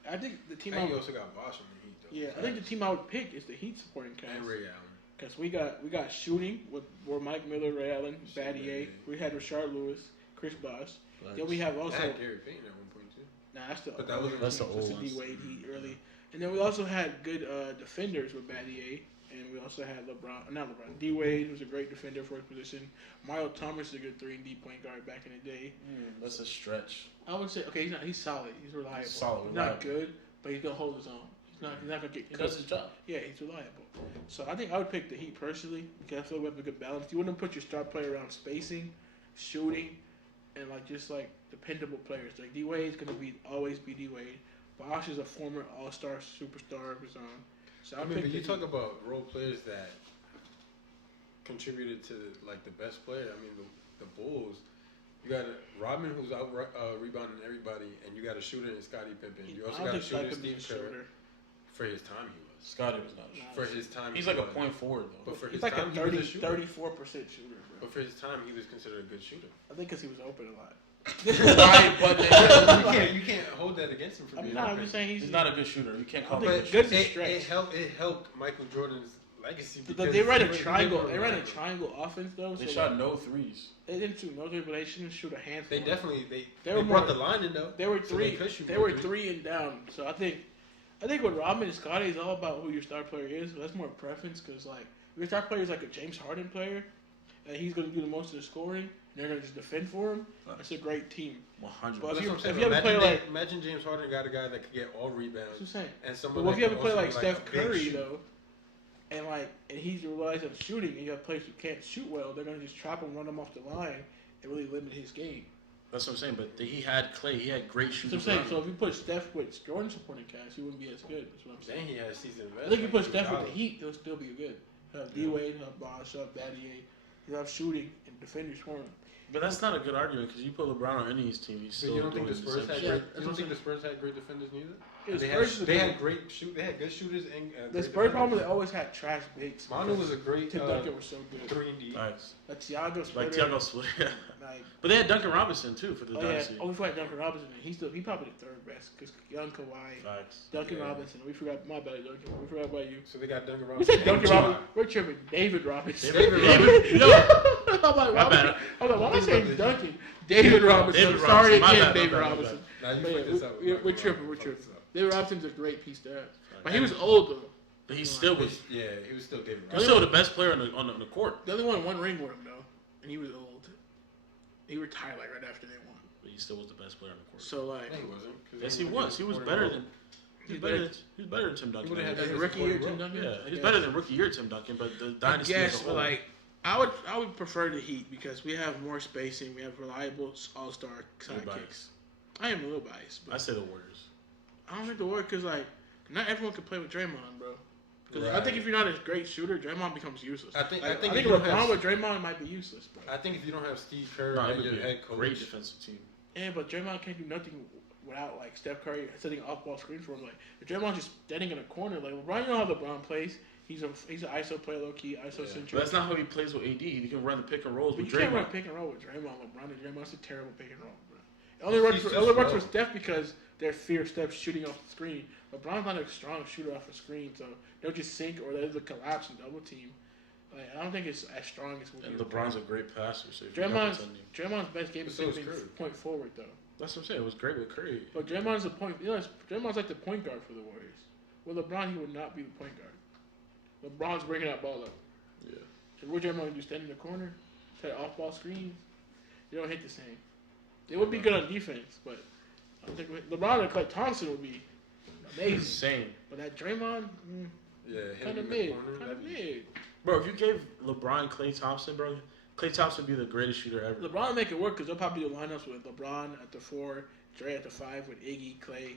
I think the team And you also got Bosh on the Heat though. Yeah, I think the team I would pick is the Heat supporting cast. And Ray Allen. Because we got shooting with Mike Miller, Ray Allen, Battier. We had Rashard Lewis, Chris Bosh. Then we have also... They had Gary Payton at one point too. Nah, that's the But that wasn't- that's the old ones. D-Wade Heat early. And then we also had good defenders with Battier. And we also had D-Wade, who's a great defender for his position. Mario Thomas is a good 3-and-D point guard back in the day. That's a stretch. I would say, okay, he's solid. He's reliable. Solid, Not good, but he's going to hold his own. He's not going to get... He does his job. Yeah, he's reliable. So I think I would pick the Heat personally because I feel like we have a good balance. You wouldn't put your star player around spacing, shooting, and just dependable players. Like D-Wade's going to always be D-Wade. Bosh is a former all-star superstar of his own. So I mean, but you talk about role players that contributed to the best player. I mean, the Bulls. You got Rodman, who's out rebounding everybody, and you got a shooter in Scottie Pippen. You also got a shooter in Steve Kerr. For his time, he was. Scottie was not a shooter. For his time, He's like a point forward though. But for his He's like time, a he was a shooter. 34% shooter, bro. But for his time, he was considered a good shooter. I think because he was open a lot. Right, but you can't hold that against him for being I'm open. just saying he's not a good shooter. You can't call him a But good shooter. good It helped Michael Jordan's legacy. But they ran a triangle. They ran a triangle offense though. They shot no threes. They didn't shoot no threes, but they shouldn't shoot a handful. They definitely they were brought more, the line in though. They were So three. they were 3 and down. So I think I think with Rodman and Scotty, it's all about who your star player is. That's more preference because, like, if your star player is like a James Harden player, and he's going to do the most of the scoring, and they're going to just defend for him, that's a great team. 100%. But if you imagine, ever play like, imagine James Harden got a guy that could get all rebounds. that's what I'm saying. And someone But if you ever play also like be Steph a big Curry shooter. though, and he's relies on shooting, and you have players who can't shoot well, they're going to just trap him, run him off the line, and really limit his game. That's what I'm saying. But he had Clay. He had great shooting. That's what I'm saying. So if you put Steph with Jordan supporting cast, he wouldn't be as good. That's what I'm saying. Then he had season. I think if you put Steph with the Heat, he'll still be good. He'll have D-Wade, he'll have Bosh, he'll have Battier. He'll have shooting and defenders for him. But that's not a good argument because you put LeBron on any of his team, he's So still. you don't think the doing Spurs same had shit. great? You don't think the Spurs had great defenders neither? Yeah, They had great shoot. They had good shooters and The Spurs problem is they always had trash bigs. Manu was a great Tim Duncan was so good. 3D. Nice. Like Thiago Splitter. Like Thiago Splitter. Like, But they had Duncan Robinson too for the yeah. dynasty. Oh, we forgot Duncan Robinson. He probably the third best because young Kawhi, Facts. Duncan Yeah. Robinson. We forgot my bad, Duncan. We forgot about you. So they got Duncan We Robinson. said Duncan and Robinson. We're tripping. David Robinson. David, yo, I'm like, My bad. why am I saying Duncan? David Robinson. David I'm sorry Robinson. My again, bad, David my bad, my Robinson. Now you But put yeah, this up. we're tripping. We're Fuck tripping. this up. David Robinson's a great piece to have. But he was old though. but he still was. Yeah, he was still David He was Robinson. still the best player on the court. They only won one ring with him though, and he was old. He retired like right after they won. But he still was the best player on the court. So like, No, he wasn't. 'Cause Yes, they he would've was. had He was Gordon better Rowe. than. He was better than Tim Duncan. He would've had as a that rookie year, Tim Duncan. Yeah, he's I better guess. than rookie year Tim Duncan, but the I dynasty guess, as a but whole. like, I would prefer the Heat because we have more spacing. We have reliable all-star sidekicks. biased. I am a little biased, I but say the Warriors. I don't think the Warriors because like not everyone can play with Draymond, bro. 'Cause I Right. think if you're not a great shooter, Draymond becomes useless. I think I if think you don't LeBron have- with Draymond might be useless, bro. I think if you don't have Steve Kerr No, it as would your be a head coach, great defensive team. Yeah, but Draymond can't do nothing without like Steph Curry setting off-ball screens for him. Like if Draymond's just standing in a corner, like LeBron, you know how LeBron plays. He's an ISO player, low key, ISO But central. that's not how he plays with AD. He can run the pick and rolls But with you can't run Draymond. pick and roll with Draymond. LeBron and Draymond's a terrible pick and roll, bro. It only works for Steph because they fear Steph shooting off the screen. LeBron's not a strong shooter off the screen, so they'll just sink or they'll collapse and double team. Like I don't think it's as strong as what And we- LeBron's a great passer. So if you're not defending- Draymond's best game But is so is being Curry. point forward though. That's what I'm saying. It was great with Curry. But Draymond's the point. You know, Draymond's like the point guard for the Warriors. With LeBron, he would not be the point guard. LeBron's bringing that ball up. Yeah. So what Draymond do? Stand in the corner, set off-ball screens. You don't hit the same. They would be good on defense, but I don't think LeBron and Klay Thompson would be amazing. Insane. But that Draymond, yeah, hit kind him of in the mid, corner, kind of that'd be- mid. Bro, if you gave LeBron Klay Thompson, bro, Klay Thompson would be the greatest shooter ever. LeBron will make it work because they'll probably do lineups with LeBron at the 4, Dre at the 5 with Iggy, Klay,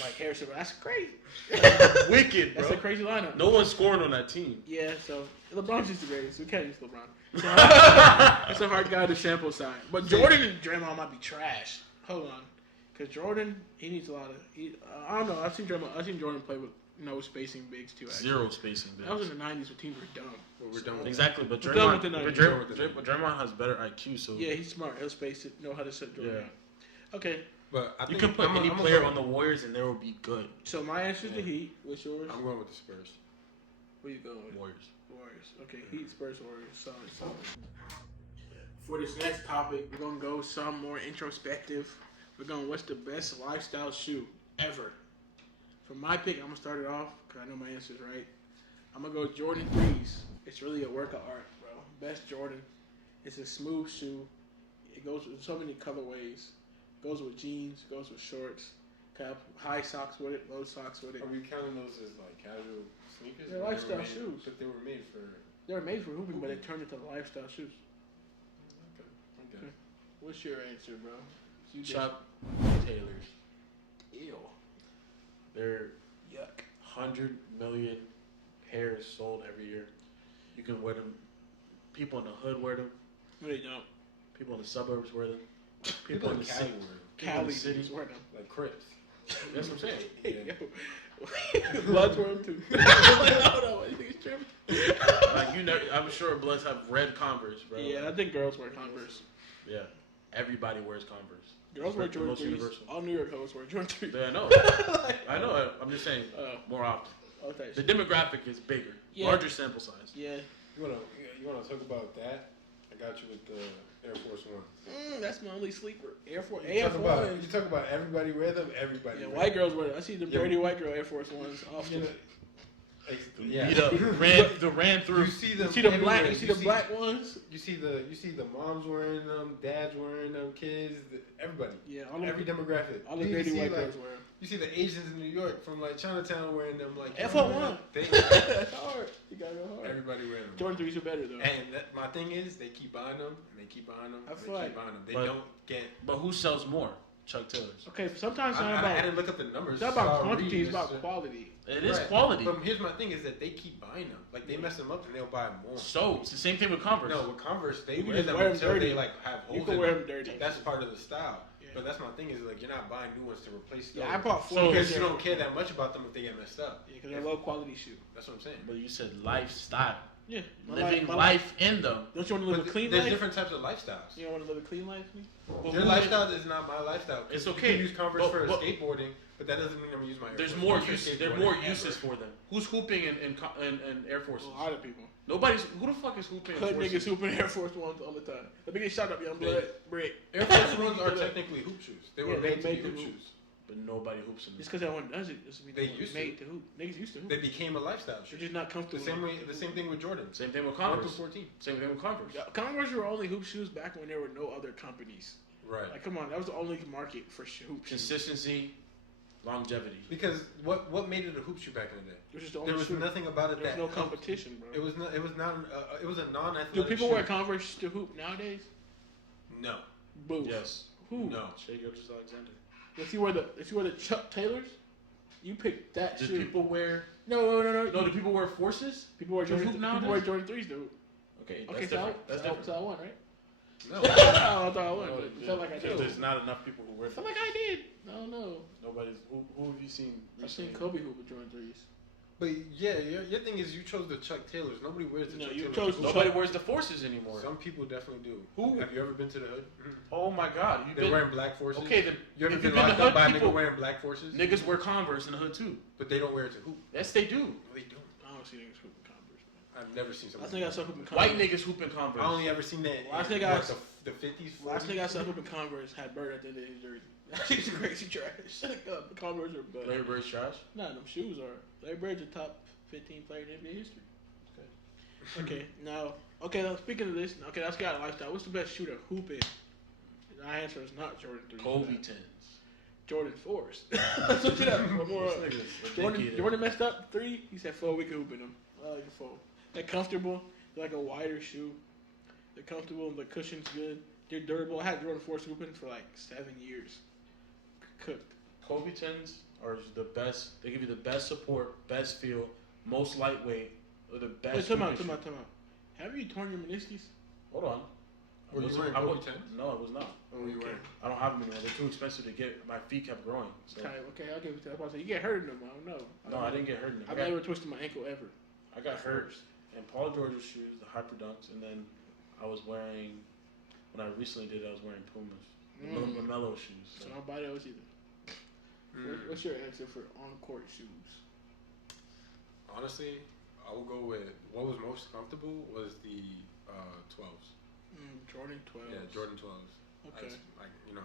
like Harrison. That's crazy. Wicked, bro. That's a crazy lineup. No one's scoring on that team. Yeah, so LeBron's just the greatest. We can't use LeBron. That's a hard guy to sample size. But Jordan and Draymond might be trash. Hold on, because Jordan he needs a lot of. I don't know. I've seen Jordan play with no spacing bigs too. Actually. Zero spacing. That was bigs. in the '90s when teams were dumb. Well, we're done with Exactly, but We're done Draymond, with the but 90s. Draymond has better IQ, so Yeah, he's smart. He'll space it. Know how to set Jordan Yeah. up. Okay, But I you think can put any I'm player going- on the Warriors and they will be good. so my answer is the Yeah. Heat. What's yours? I'm going with the Spurs. Where you going with? Warriors. Warriors. Okay, Heat, Spurs, Warriors. Solid. For this next topic, we're gonna go some more introspective. We're going, what's the best lifestyle shoe ever? For my pick, I'm gonna start it off because I know my answer is right. I'm gonna go Jordan 3s. It's really a work of art, bro. Best Jordan. It's a smooth shoe. It goes with so many colorways. Goes with jeans. Goes with shorts. Have high socks with it. Low socks with it. Are we counting those as like casual sneakers? They're Or they were lifestyle made- shoes. But they were made for. They were made for hooping, but they turned into lifestyle shoes. Okay. What's your answer, bro? You just- Chuck Taylors. Ew. They're Yuck. 100 million pairs sold every year. You can wear them. People in the hood wear them. No, they don't. People in the suburbs wear them. People People in in the Cali city. wear them. People in the Cali city. dudes wear them. Like Crips. That's what I'm saying. Hey, yo. Bloods wear them too. I don't know. What do you think it's tripping? Like you know, I'm sure Bloods have red Converse, bro. Yeah, I think girls wear Converse. Yeah. Everybody wears Converse. Girls wear The Jordan most 3s. universal. All New York hoes wear Jordan 3s. Yeah, I know. I know. I'm just saying more often. Okay. The demographic is bigger, Yeah. larger sample size. Yeah. You wanna talk about that? I got you with the Air Force One. That's my only sleeper. Air Force. You talk about everybody wear them. Everybody. Yeah, wear white them. girls wear them. I see the dirty white girl Air Force Ones often. Yeah. Ran through. You see the black. You see the black ones. You see the moms wearing them, dads wearing them, kids, everybody. Yeah, every demographic. All the dirty white girls wear them. You see the Asians in New York from like Chinatown wearing them like F01. That's hard. You gotta go hard. Everybody wearing them. Jordan 3s are better though. And my thing is, they keep buying them, and they keep buying them, and they keep buying them. They don't get. But who sells more? Chuck Taylors. Okay, sometimes it's not I about. didn't look up the numbers. It's not about quantity. It's about quality. It is quality. But here's my thing: is that they keep buying them. Like they mess them up, and they'll buy more. So it's the same thing with Converse. No, with Converse, they You wear just them wear them until dirty. they like have holes. You can in wear them. them dirty. That's part of the style. Yeah. But that's my thing is like you're not buying new ones to replace those. Yeah, I bought 4 So because you don't care that much about them if they get messed up. Yeah, because they're low quality shoe. That's what I'm saying. But you said lifestyle. Yeah, Living life in them. Don't you want to live a clean There's life? different types of lifestyles. You don't want to live a clean life? Your lifestyle is not my lifestyle. It's You okay. can use Converse But- for but- skateboarding, but that doesn't mean I'm gonna use my Air There's Force more One for uses. There are skateboarding more ever. uses for them. Who's hooping in Air Forces? A lot of people. Nobody's. Who the fuck is hooping in Cut Forces? niggas hooping Air Force Ones all the time. Let me get shot up, young blood. Brick. Air Force Ones are technically hoop shoes. They were Yeah, made to they're be made hoop to hoop. shoes. But nobody hoops in them. Just because everyone does it doesn't mean They they're used made to hoop. Niggas used to hoop. They became a lifestyle shoe. They're just not comfortable. The same thing with Jordan. Same thing with 1 Converse. through 14. Same thing with Converse. Yeah, Converse were only hoop shoes back when there were no other companies. Right. Like, come on, that was the only market for hoop shoes. Consistency, longevity. Because what made it a hoop shoe back in the day? It was just the only There was shoe. nothing about it There was that no helped. competition, bro. It was not. It was not. It was a non-athletic. Do people shoe. wear Converse to hoop nowadays? No. Boo. Yes. Who? No. Shea Gilgeous-Alexander. If you wear the Chuck Taylors, you pick that Do shoe. people wear? No. No. Do people wear Forces? People wear to hoop Jordan. nowadays? People wear Jordan 3s to hoop. Okay, that's Okay, different. That's different. So I won, right? No. I thought I won. No, But it felt like I did. There's not enough people who wear I them. felt like I did. I don't know. Nobody's. Who have you seen I've recently? seen Kobe hoop with Jordan 3s. But yeah, your thing is you chose the Chuck Taylors. Nobody wears the No, Chuck you Taylors. chose Nobody wears the Forces anymore. Some people definitely do. Who? Have you ever been to the hood? Oh my God! You've They're been. wearing black forces. Okay, then. You ever if been you've been locked to up by a hood, nigga people, wearing black forces? niggas wear Converse in the hood too. But they don't wear it to hoop. Yes, they do. No, they don't. I don't see niggas hooping Converse, man. I've never seen Last something. nigga I saw hooping Converse. White niggas hooping Converse. I only ever seen that. Last in, nigga I what, saw- the 50s. 40s? Last nigga I saw hooping Converse had Bird at the end of his jersey. That's crazy trash. Shut up. The Converse are better. Larry Bird's trash. Nah, them shoes are. Larry Bird's a top 15 player in NBA history. Okay, now, speaking of this, let's get out of lifestyle. What's the best shooter hooping? My answer is not Jordan 3. Kobe 10s. Jordan 4s. Let's look it up. One more. This nigga's ridiculous. Jordan messed up 3. He said 4. We can hoop in them. I like the 4. They're comfortable. They're like a wider shoe. They're comfortable. The cushion's good. They're durable. I had Jordan 4s hooping for like 7 years. Cooked. Kobe 10s are the best. They give you the best support, best feel, most lightweight, or the best. Wait, time out. Have you torn your meniscus? Hold on. Were you wearing I Kobe was- 10s? No, I was not. What were you wearing? I don't have them anymore. They're too expensive to get. My feet kept growing. So. Okay, I'll give it to that. You get hurt in them. I don't know. No, I didn't get hurt. In them. I've never twisted my ankle ever. I got hurt in Paul George's shoes, the Hyper Dunks, and then I was wearing. When I recently did, I was wearing Pumas, the Mellow shoes. So I don't buy those either. What's your answer for on-court shoes? Honestly, I will go with what was most comfortable was the 12s. Jordan 12. Yeah, Jordan 12s. Okay.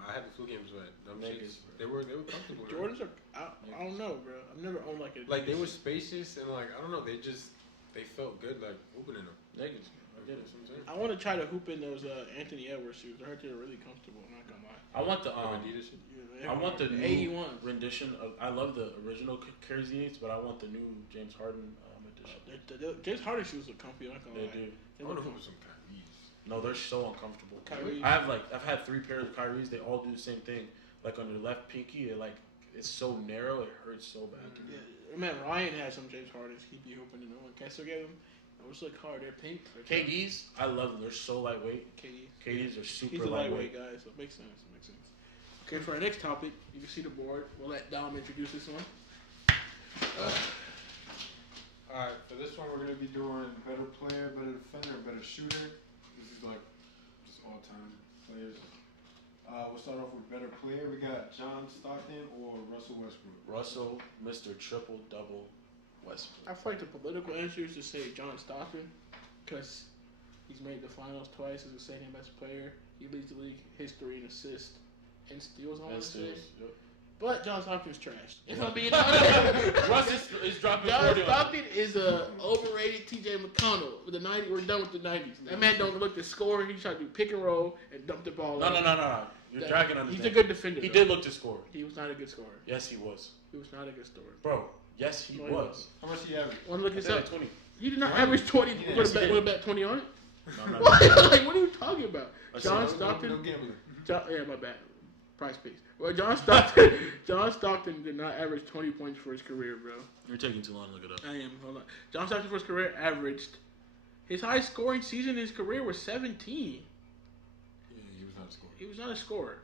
I had the flu games, but them Niggas, shits, they were comfortable. Man. Jordans are. I don't know, bro. I've never owned like a. Like they were spacious and like I don't know, they felt good like hooping in them. Niggas. I get it. I want to try to hoop in those Anthony Edwards shoes. I heard they're really comfortable. I'm not gonna lie. I want the Adidas shit. Yeah, I want the new 81 rendition of. I love the original Jersey 8s, but I want the new James Harden edition. James Harden shoes look comfy. I'm not gonna They lie. do. I want to hoop with some Kyrie's. No, they're so uncomfortable. Kyrie. I've had 3 pairs of Kyrie's. They all do the same thing. Like on your left pinky, it's so narrow, it hurts so bad. Yeah, man, Ryan has some James Hardens. He'd be hooping in them. Can I still get them? Those look hard. They're pink. KDs, I love them. They're so lightweight. KDs are super He's a lightweight lightweight. guy, so it makes sense. Okay, for our next topic, you can see the board. We'll let Dom introduce this one. Alright, for this one we're gonna be doing better player, better defender, better shooter. This is like just all time players. We'll start off with better player. We got John Stockton or Russell Westbrook. Russell, Mr. Triple Double Westbrook. I feel like the political answer is to say John Stockton, because He's made the finals twice as the second best player. He leads the league history in assists and steals. I want to say. Yep. But John Stockton's trash. If I'm being honest, Russ is dropping John 40 on him. Stockton is a overrated T.J. McConnell. With the 90s, we're done with the 90s. That man don't look to score. He try to do pick and roll and dump the ball. No. You're dragging on his He's name. a good defender. He though. did look to score. He was not a good scorer. Yes, he was. He was not a good scorer. Bro, yes, he No, he was. How much he average? Want to look I this said up? 20. He did not average 20. Yes, Want he to did. bet 20 on it? No. What? Like, what are you talking about? I John said, Stockton. No gambling. Yeah, my bad. Price piece. Well, John Stockton did not average 20 points for his career, bro. You're taking too long to look it up. I am. Hold on. John Stockton for his career averaged his highest scoring season in his career was 17. Yeah, he was not a scorer. He was not a scorer,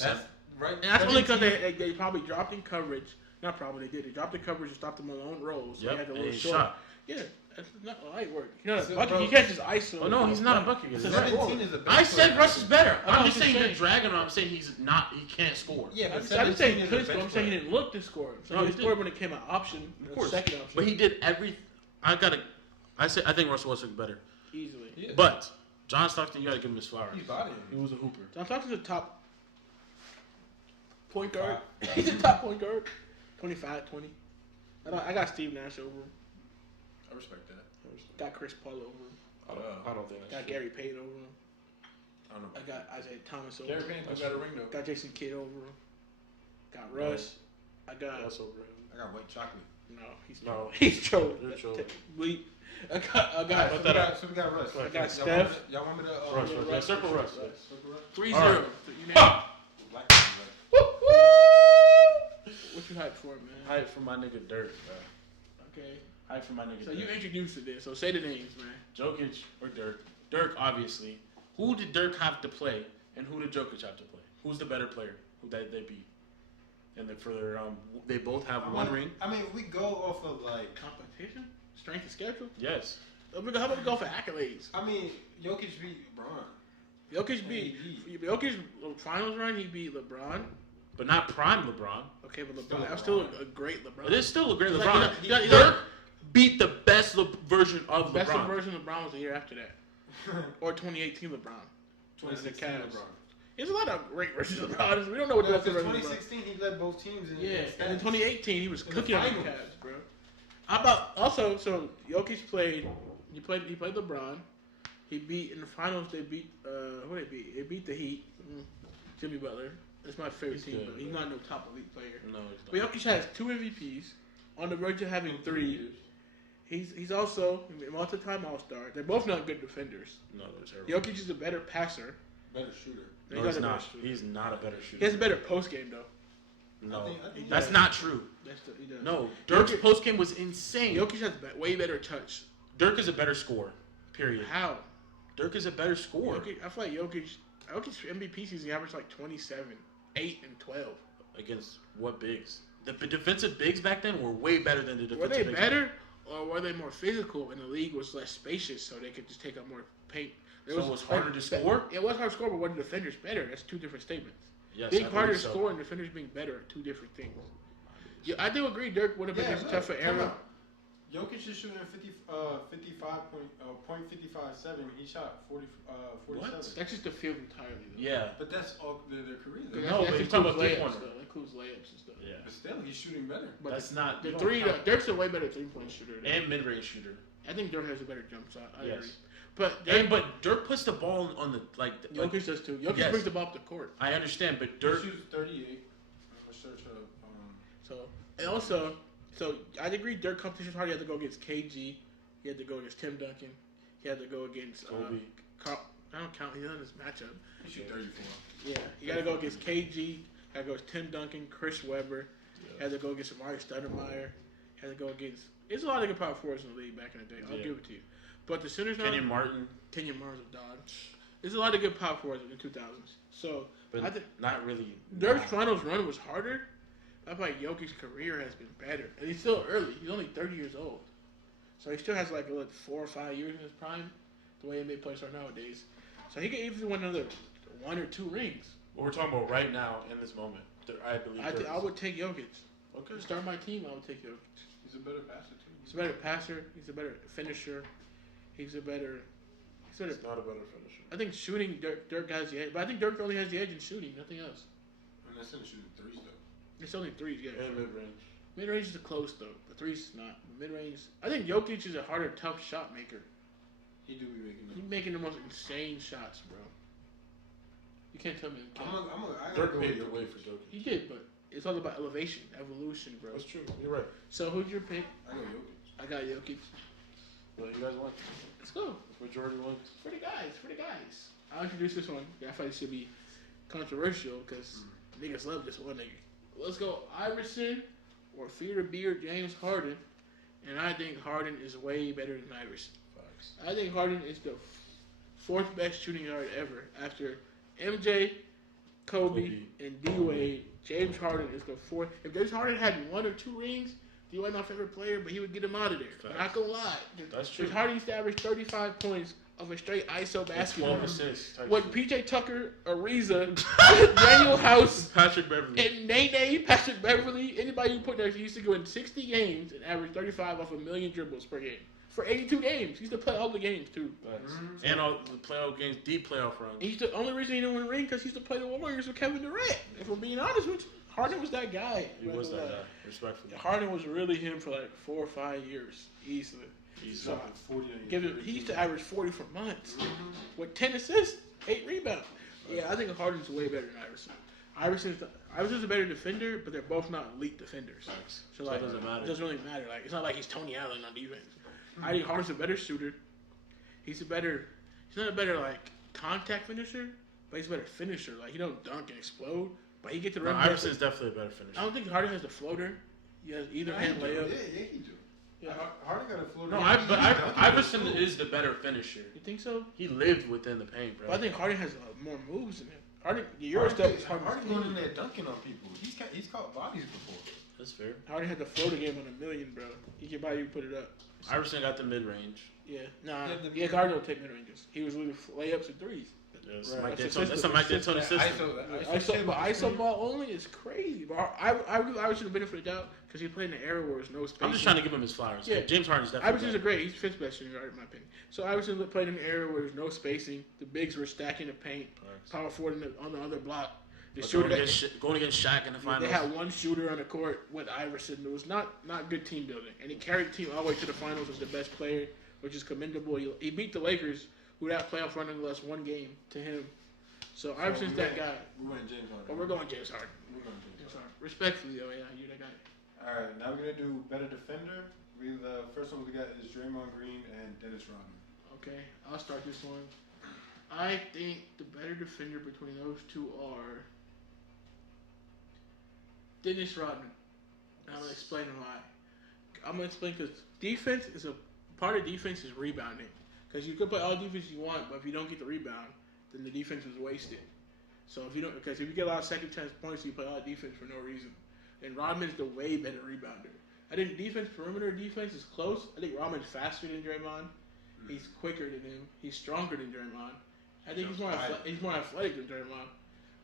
That's right. and that's only because they probably dropped in coverage. Not probably they did. They dropped the coverage and stopped him alone rolls. So he Yep, had to and little he short. shot. Yeah, that's not light work. You're not a So, bucket. bro- You can't just iso. Oh, no, he's not a bucket It's getter. a scorer. 17 is a best I said player. Russ is better. I know, I'm I'm just saying just you're dragging him. I'm saying he's not. He can't score. Yeah, I but didn't say 17 he is a could score. bench I'm saying he player. didn't look to score. So No, he he scored did. when it came an option. Of course. Second option. But he did every. I think Russell Westbrook better. Easily. Yeah. But John Stockton, you gotta give him his flowers. He's bodying. He was a hooper. John Stockton's a top point guard. He's a top point guard. 25, 20. I got Steve Nash over him. I respect that. Got Chris Paul over him. I don't think that's Got true. Gary Payton over him. I don't know. I got Isaiah Thomas over Gary him. Payton got a ring though. Got Jason Kidd over him. Got Russ. I got That's over him. I got white chocolate. no. He's No. He's trolling. You're trolling. Bleep. I got Alright, Put that up. so we got Russ. I got Y'all Steph. want me to- Y'all want me to? Russ, yeah, Russ. Russ, Yeah, circle Russ. Circle Russ. 3-0. All right. You name Ha! Black man, it. Woo, woo! What you hyped for, man? Hype for my nigga Dirk, bro. Okay. Hype for my nigga So Dirk. you introduced to this. So say the names, man. Jokic or Dirk? Dirk, obviously. Who did Dirk have to play, and who did Jokic have to play? Who's the better player? Who they beat? And then for their they both have one ring. I mean, we go off of like. Competition? Strength of schedule? Yes. How about we go for accolades? I mean, Jokic beat LeBron. Jokic beat Jokic finals run. He beat LeBron. But not prime LeBron. Okay, but Still LeBron. That's LeBron. still a great LeBron. It is still a great It's LeBron. like, you know, Dirk beat the best version of Best LeBron. version of LeBron was the year after that, or 2018 LeBron. 2016 Cavs. LeBron. There's a lot of great versions of LeBron. We don't know what the No, best version of LeBron. 2016 he led both teams in. Yeah, in and in stats. 2018 he was In the cooking on the finals. Cavs, bro. How about also? So Jokic played. He played LeBron. He beat in the finals. They beat. Who they beat? They beat the Heat. Jimmy Butler. That's my favorite He's team, good, but he's not no top elite player. No, But he's not. Jokic has 2 MVPs. On the verge of having 3. He's also a multi-time All-Star. They're both not good defenders. No, they're terrible. Jokic is a better passer. Better shooter. No, he's not. He's not a better shooter. He has a better post game though. No, I think that's does. not true. He does. No, Dirk's Jokic- post game was insane. Jokic has way better touch. Dirk is a better scorer. Period. How? Dirk is a better scorer. Jokic, I feel like Jokic's MVP season he averaged like 27, 8, and 12. Against what bigs? The defensive bigs back then were way better than the defensive Were they bigs. better or were they more physical and the league was less spacious so they could just take up more paint? So it was harder to score? It was hard to score, but were the defenders better? That's 2 different statements. Yes, Being I harder to believe so. score and defenders being better are 2 different things. Yeah, I do agree Dirk would have been a tougher era. Jokic is shooting 55.7. He shot 47. That's just the field entirely. Though. Yeah. But that's all their careers. Because No, that but includes you're talking about layups, three-pointer. though. That includes layups and stuff. Yeah. But still, he's shooting better. But That's not. the you don't 3. count. Dirk's a way better 3-point shooter. Though. And mid range shooter. I think Dirk has a better jump shot. I Yes. agree. But But Dirk puts the ball on the like. Jokic does too. Jokic Yes. brings the ball up the court. I understand, but Dirk Dirk. shoots 38. I'm gonna search up. So and also, so I'd agree. Dirk competition hard. He had to go against KG. He had to go against Tim Duncan. He had to go against Kobe. I don't count. He's on this matchup. He shoots 34. Yeah, you got to go against KG. Got to go against Tim Duncan, Chris Webber. Had to go against Amari Stoudemire. Had to go against. There's a lot of good power forwards in the league back in the day. I'll Yeah. give it to you. But the centers now. Kenyon Martin. Kenyon Martin's a dog. There's a lot of good power forwards in the 2000s. So But I think not really. Dirk's finals run was harder. I feel like Jokic's career has been better, and he's still early. He's only 30 years old, so he still has like 4 or 5 years in his prime. The way NBA players are nowadays, so he could easily win another 1 or 2 rings. What we're talking about right now in this moment, I believe. I would take Jokic. Okay. To start my team, I would take Jokic. He's a better passer too. He's a better passer. He's a better finisher. He's a better It's not a better finisher. I think shooting, Dirk has the edge. But I think Dirk only has the edge in shooting, nothing else. And that's in shooting threes, though. It's only threes, yeah. And mid-range. Mid-range is close, though. The threes is not. Mid-range, I think Jokic is a harder, tough shot maker. He do be making them. He's making the most insane shots, bro. You can't tell me. I Dirk go paved with the way Jokic. for Jokic. He did, but it's all about elevation, evolution, bro. That's true. You're right. So who's your pick? I go Jokic. I got Jokic. Well, you guys won. Let's go. Majority wins. For the guys. I'll introduce this one. I thought it should be controversial because niggas love this one nigga. Let's go Iverson or Theater B or James Harden. And I think Harden is way better than Iverson. Facts. I think Harden is the fourth best shooting guard ever. After MJ, Kobe. and D-Wade, James Harden is the fourth. If James Harden had 1 or 2 rings, D-Wade my favorite player, but he would get him out of there. Facts. Not gonna lie. That's true. James Harden used to average 35 points of a straight ISO basketball. 12 assists. What PJ Tucker, Ariza, Daniel House, Patrick Beverly. and Nene, Patrick Beverly, anybody you put there, he used to go in 60 games and average 35 off a million dribbles per game. For 82 games. He used to play all the games, too. And all the playoff games, deep playoff runs. He's the only reason he didn't win a ring because he used to play the Warriors with Kevin Durant. If we're being honest with you, Harden was that guy. He was that guy, respectfully. Harden was really him for like 4 or 5 years, easily. He's So, dropping 40 he used to average 40 for months with 10 assists, 8 rebounds. Yeah, I think Harden's way better than Iverson. Iverson's a better defender, but they're both not elite defenders. So like, it doesn't matter. It doesn't really matter. Like, it's not like he's Tony Allen on defense. I think Harden's a better shooter. He's not a better like contact finisher, but he's a better finisher. Like, he don't dunk and explode, but he gets the rim. Iverson's definitely a better finisher. I don't think Harden has the floater. He has either hand layup. Yeah, he do. Yeah. Harden got a floater. No, Iverson is the better finisher. You think so? He lived within the paint, bro. But I think Harden has more moves than him. Harden going in there dunking on people. He's caught bodies before. That's fair. Harden had the floater game on a million, bro. He can buy you put it up. Iverson got the mid-range. Yeah, Harden will take mid ranges. He was losing layups and threes. Yes. Right. That's a Mike D'Antoni system. But ISO ball only is crazy. But I give Iverson the benefit of the doubt because he played in an era where there's no space. I'm just trying to give him his flowers. Yeah. James Harden's definitely Iverson's a great. He's fifth best shooting guard in my opinion. So Iverson played in an era where there's no spacing. The bigs were stacking the paint. Power forward on the other block. The shooter going against Shaq in the finals. They had one shooter on the court with Iverson. It was not good team building, and he carried the team all the way to the finals as the best player, which is commendable. He beat the Lakers, who that playoff run in less one game to him. So Iverson's that guy. We went James Harden. But we're going James Harden. Respectfully, though, yeah, you're that guy. All right, now we're gonna do better defender. The first one we got is Draymond Green and Dennis Rodman. Okay, I'll start this one. I think the better defender between those two are Dennis Rodman. I'm gonna explain why. I'm gonna explain because defense is a part of defense is rebounding. Because you could play all defense you want, but if you don't get the rebound, then the defense is wasted. So if you get a lot of second chance points, you play all defense for no reason. And Rodman's the way better rebounder. I think perimeter defense is close. I think Rodman's faster than Draymond. He's quicker than him. He's stronger than Draymond. I think he's more athletic than Draymond.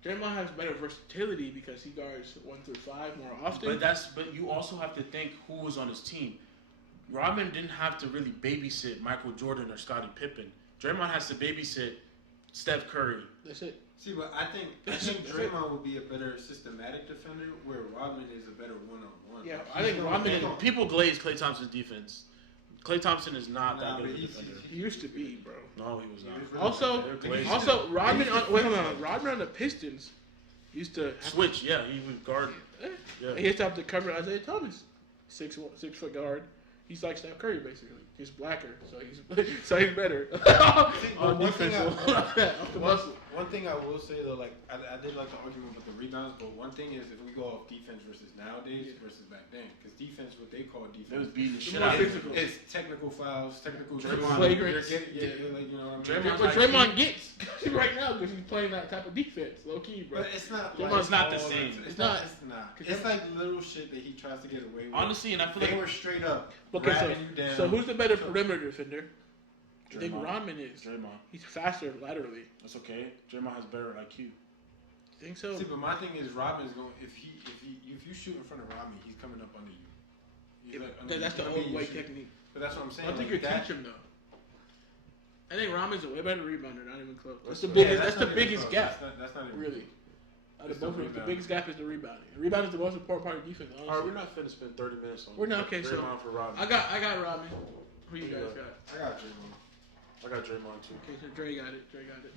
Draymond has better versatility because he guards 1 through 5 more often. But you also have to think who was on his team. Rodman didn't have to really babysit Michael Jordan or Scottie Pippen. Draymond has to babysit Steph Curry. That's it. See, but I think Draymond would be a better systematic defender, where Rodman is a better one-on-one. Yeah, I think Rodman. People glaze Klay Thompson's defense. Klay Thompson is not that good of a defender. He used to be, bro. No, he was not. Also, Rodman on the Pistons used to switch. Yeah, he would guard. Yeah. He used to have to cover Isaiah Thomas, 6'4" guard. He's like Steph Curry basically. He's blacker, so he's better. One thing I will say though, like I did like the argument with the rebounds, but one thing is if we go off defense versus nowadays versus back then, because defense, what they call defense, it was beating the shit out of it. It's technical fouls, technical flagrant. Like, you know what I mean? But Draymond gets right now because he's playing that type of defense, low key, bro. But it's not. Draymond's not the same. It's not. It's like little shit that he tries to get away with. Honestly, and I feel they were straight up. Okay, so who's the better perimeter defender? I think Rodman is. Draymond. He's faster laterally. That's okay. Draymond has better IQ. Think so? See, but my thing is Rodman's going. If you shoot in front of Rodman, he's coming up under you. That's the old way technique. But that's what I'm saying. I think you teach him though. I think Ramen's a way better rebounder. Not even close. That's the Yeah, biggest. That's the not even biggest close. gap. That's not even Really. Out of It's the both of them, the rebounding. biggest gap is the rebounding. The rebounding is the most important part of defense. Honestly. All right, we're not finna spend 30 minutes on. We're not okay. So Draymond for Robin. I got Ramen. Who you Who you guys got? got? I got Draymond. I got Draymond too. Okay, so Dre got it. Dre got it.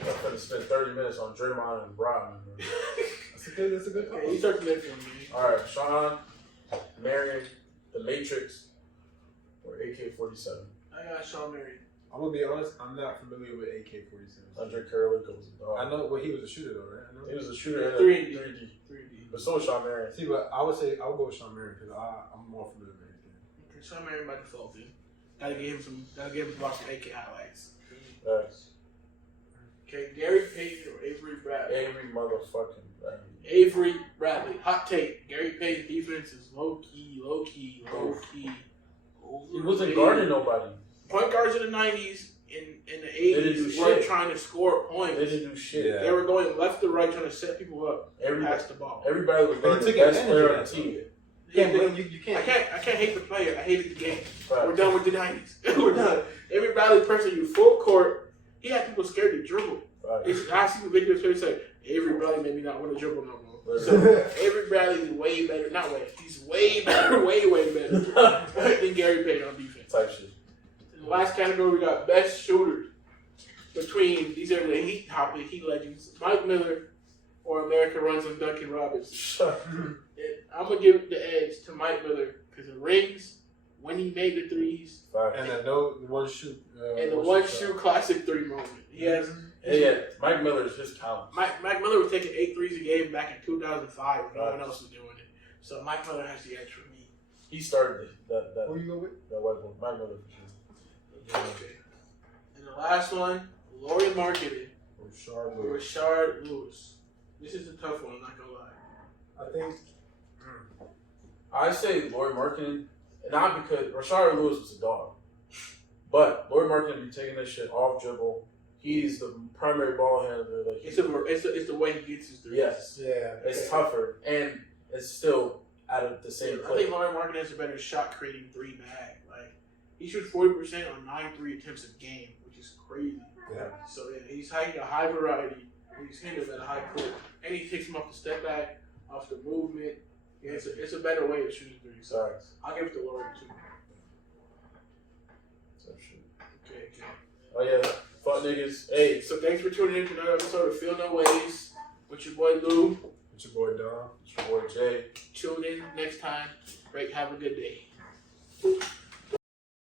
I'm not finna spend 30 minutes on Draymond and Robin. That's a good Okay, he starts the next one, man. All right, Sean, Marion, The Matrix, or AK-47. I got Sean Marion. I'm gonna be honest. I'm not familiar with AK-47. Andre Karolika was a dog. I know. Well, he was a shooter though, right? I know. He was a shooter in 3D. 3D. 3D. But so was Sean Marion. See, but I would say I would go with Sean Marion because I'm more familiar with anything. Okay, Sean Marion by default, then. Gotta give him some. Gotta give him to watch some AK highlights. Thanks. Okay, Gary Payton or Avery Bradley. Avery motherfucking Bradley. Avery Bradley. Hot take. Gary Payton's defense is low key. He wasn't guarding nobody. Point guards in the 90s in the They didn't do 80s weren't shit. trying to score points. They didn't do shit. Yeah. They were going left to right trying to set people up and Everybody, pass the ball. everybody was But guarding he the took best advantage player of on the that, team. You can't. I can't hate the player. I hated the game. Right. We're done with the 90s. We're done. Every Bradley person you full court, he had people scared to dribble. Right. I see the videos where they say, Avery Bradley made me not want to dribble no more. Literally. So Avery Bradley is way better. Not way. He's way better. Way better than Gary Payton on defense. Type shit. In the last category, we got best shooters. Between these are the Heat legends, Mike Miller or America Runs on Duncan Robinson. And I'm gonna give the edge to Mike Miller because the rings, when he made the threes, Right. And the one shoot. and the one shoe classic three moment. He has. Yeah, Mike Miller's his talent. Mike Miller was taking 8 threes a game back in 2005 when no one else was doing it. So Mike Miller has the edge for me. He started that Who you go with? white one. Mike Miller for sure. Okay. And the last one, Laurie Marketing Rashard Lewis. This is a tough one. I'm not gonna lie. I think. I say Laurie Marketing, not because Rashard Lewis was a dog, but Laurie Marketing be taking this shit off dribble. He's the primary ball handler. Like It's the way he gets his threes. yes, Yeah. it's tougher and it's still at the same I clip. think Laurie Marketing has a better shot creating 3 bag. Like he shoots 40% on 9 3 attempts a game, which is crazy. Yeah. So yeah, he's hitting a high variety. He's hitting them at a high clip, and he takes him off the step back, off the movement. Yeah, it's a better way of shooting threes. So Sorry. I'll give it to Laurie too. So shit. Okay. Oh yeah, fuck niggas. Hey, So thanks for tuning in to another episode of Feel No Wayz with your boy Lou. It's your boy Dom. it's your boy Jay. Tune in next time. Great. Have a good day.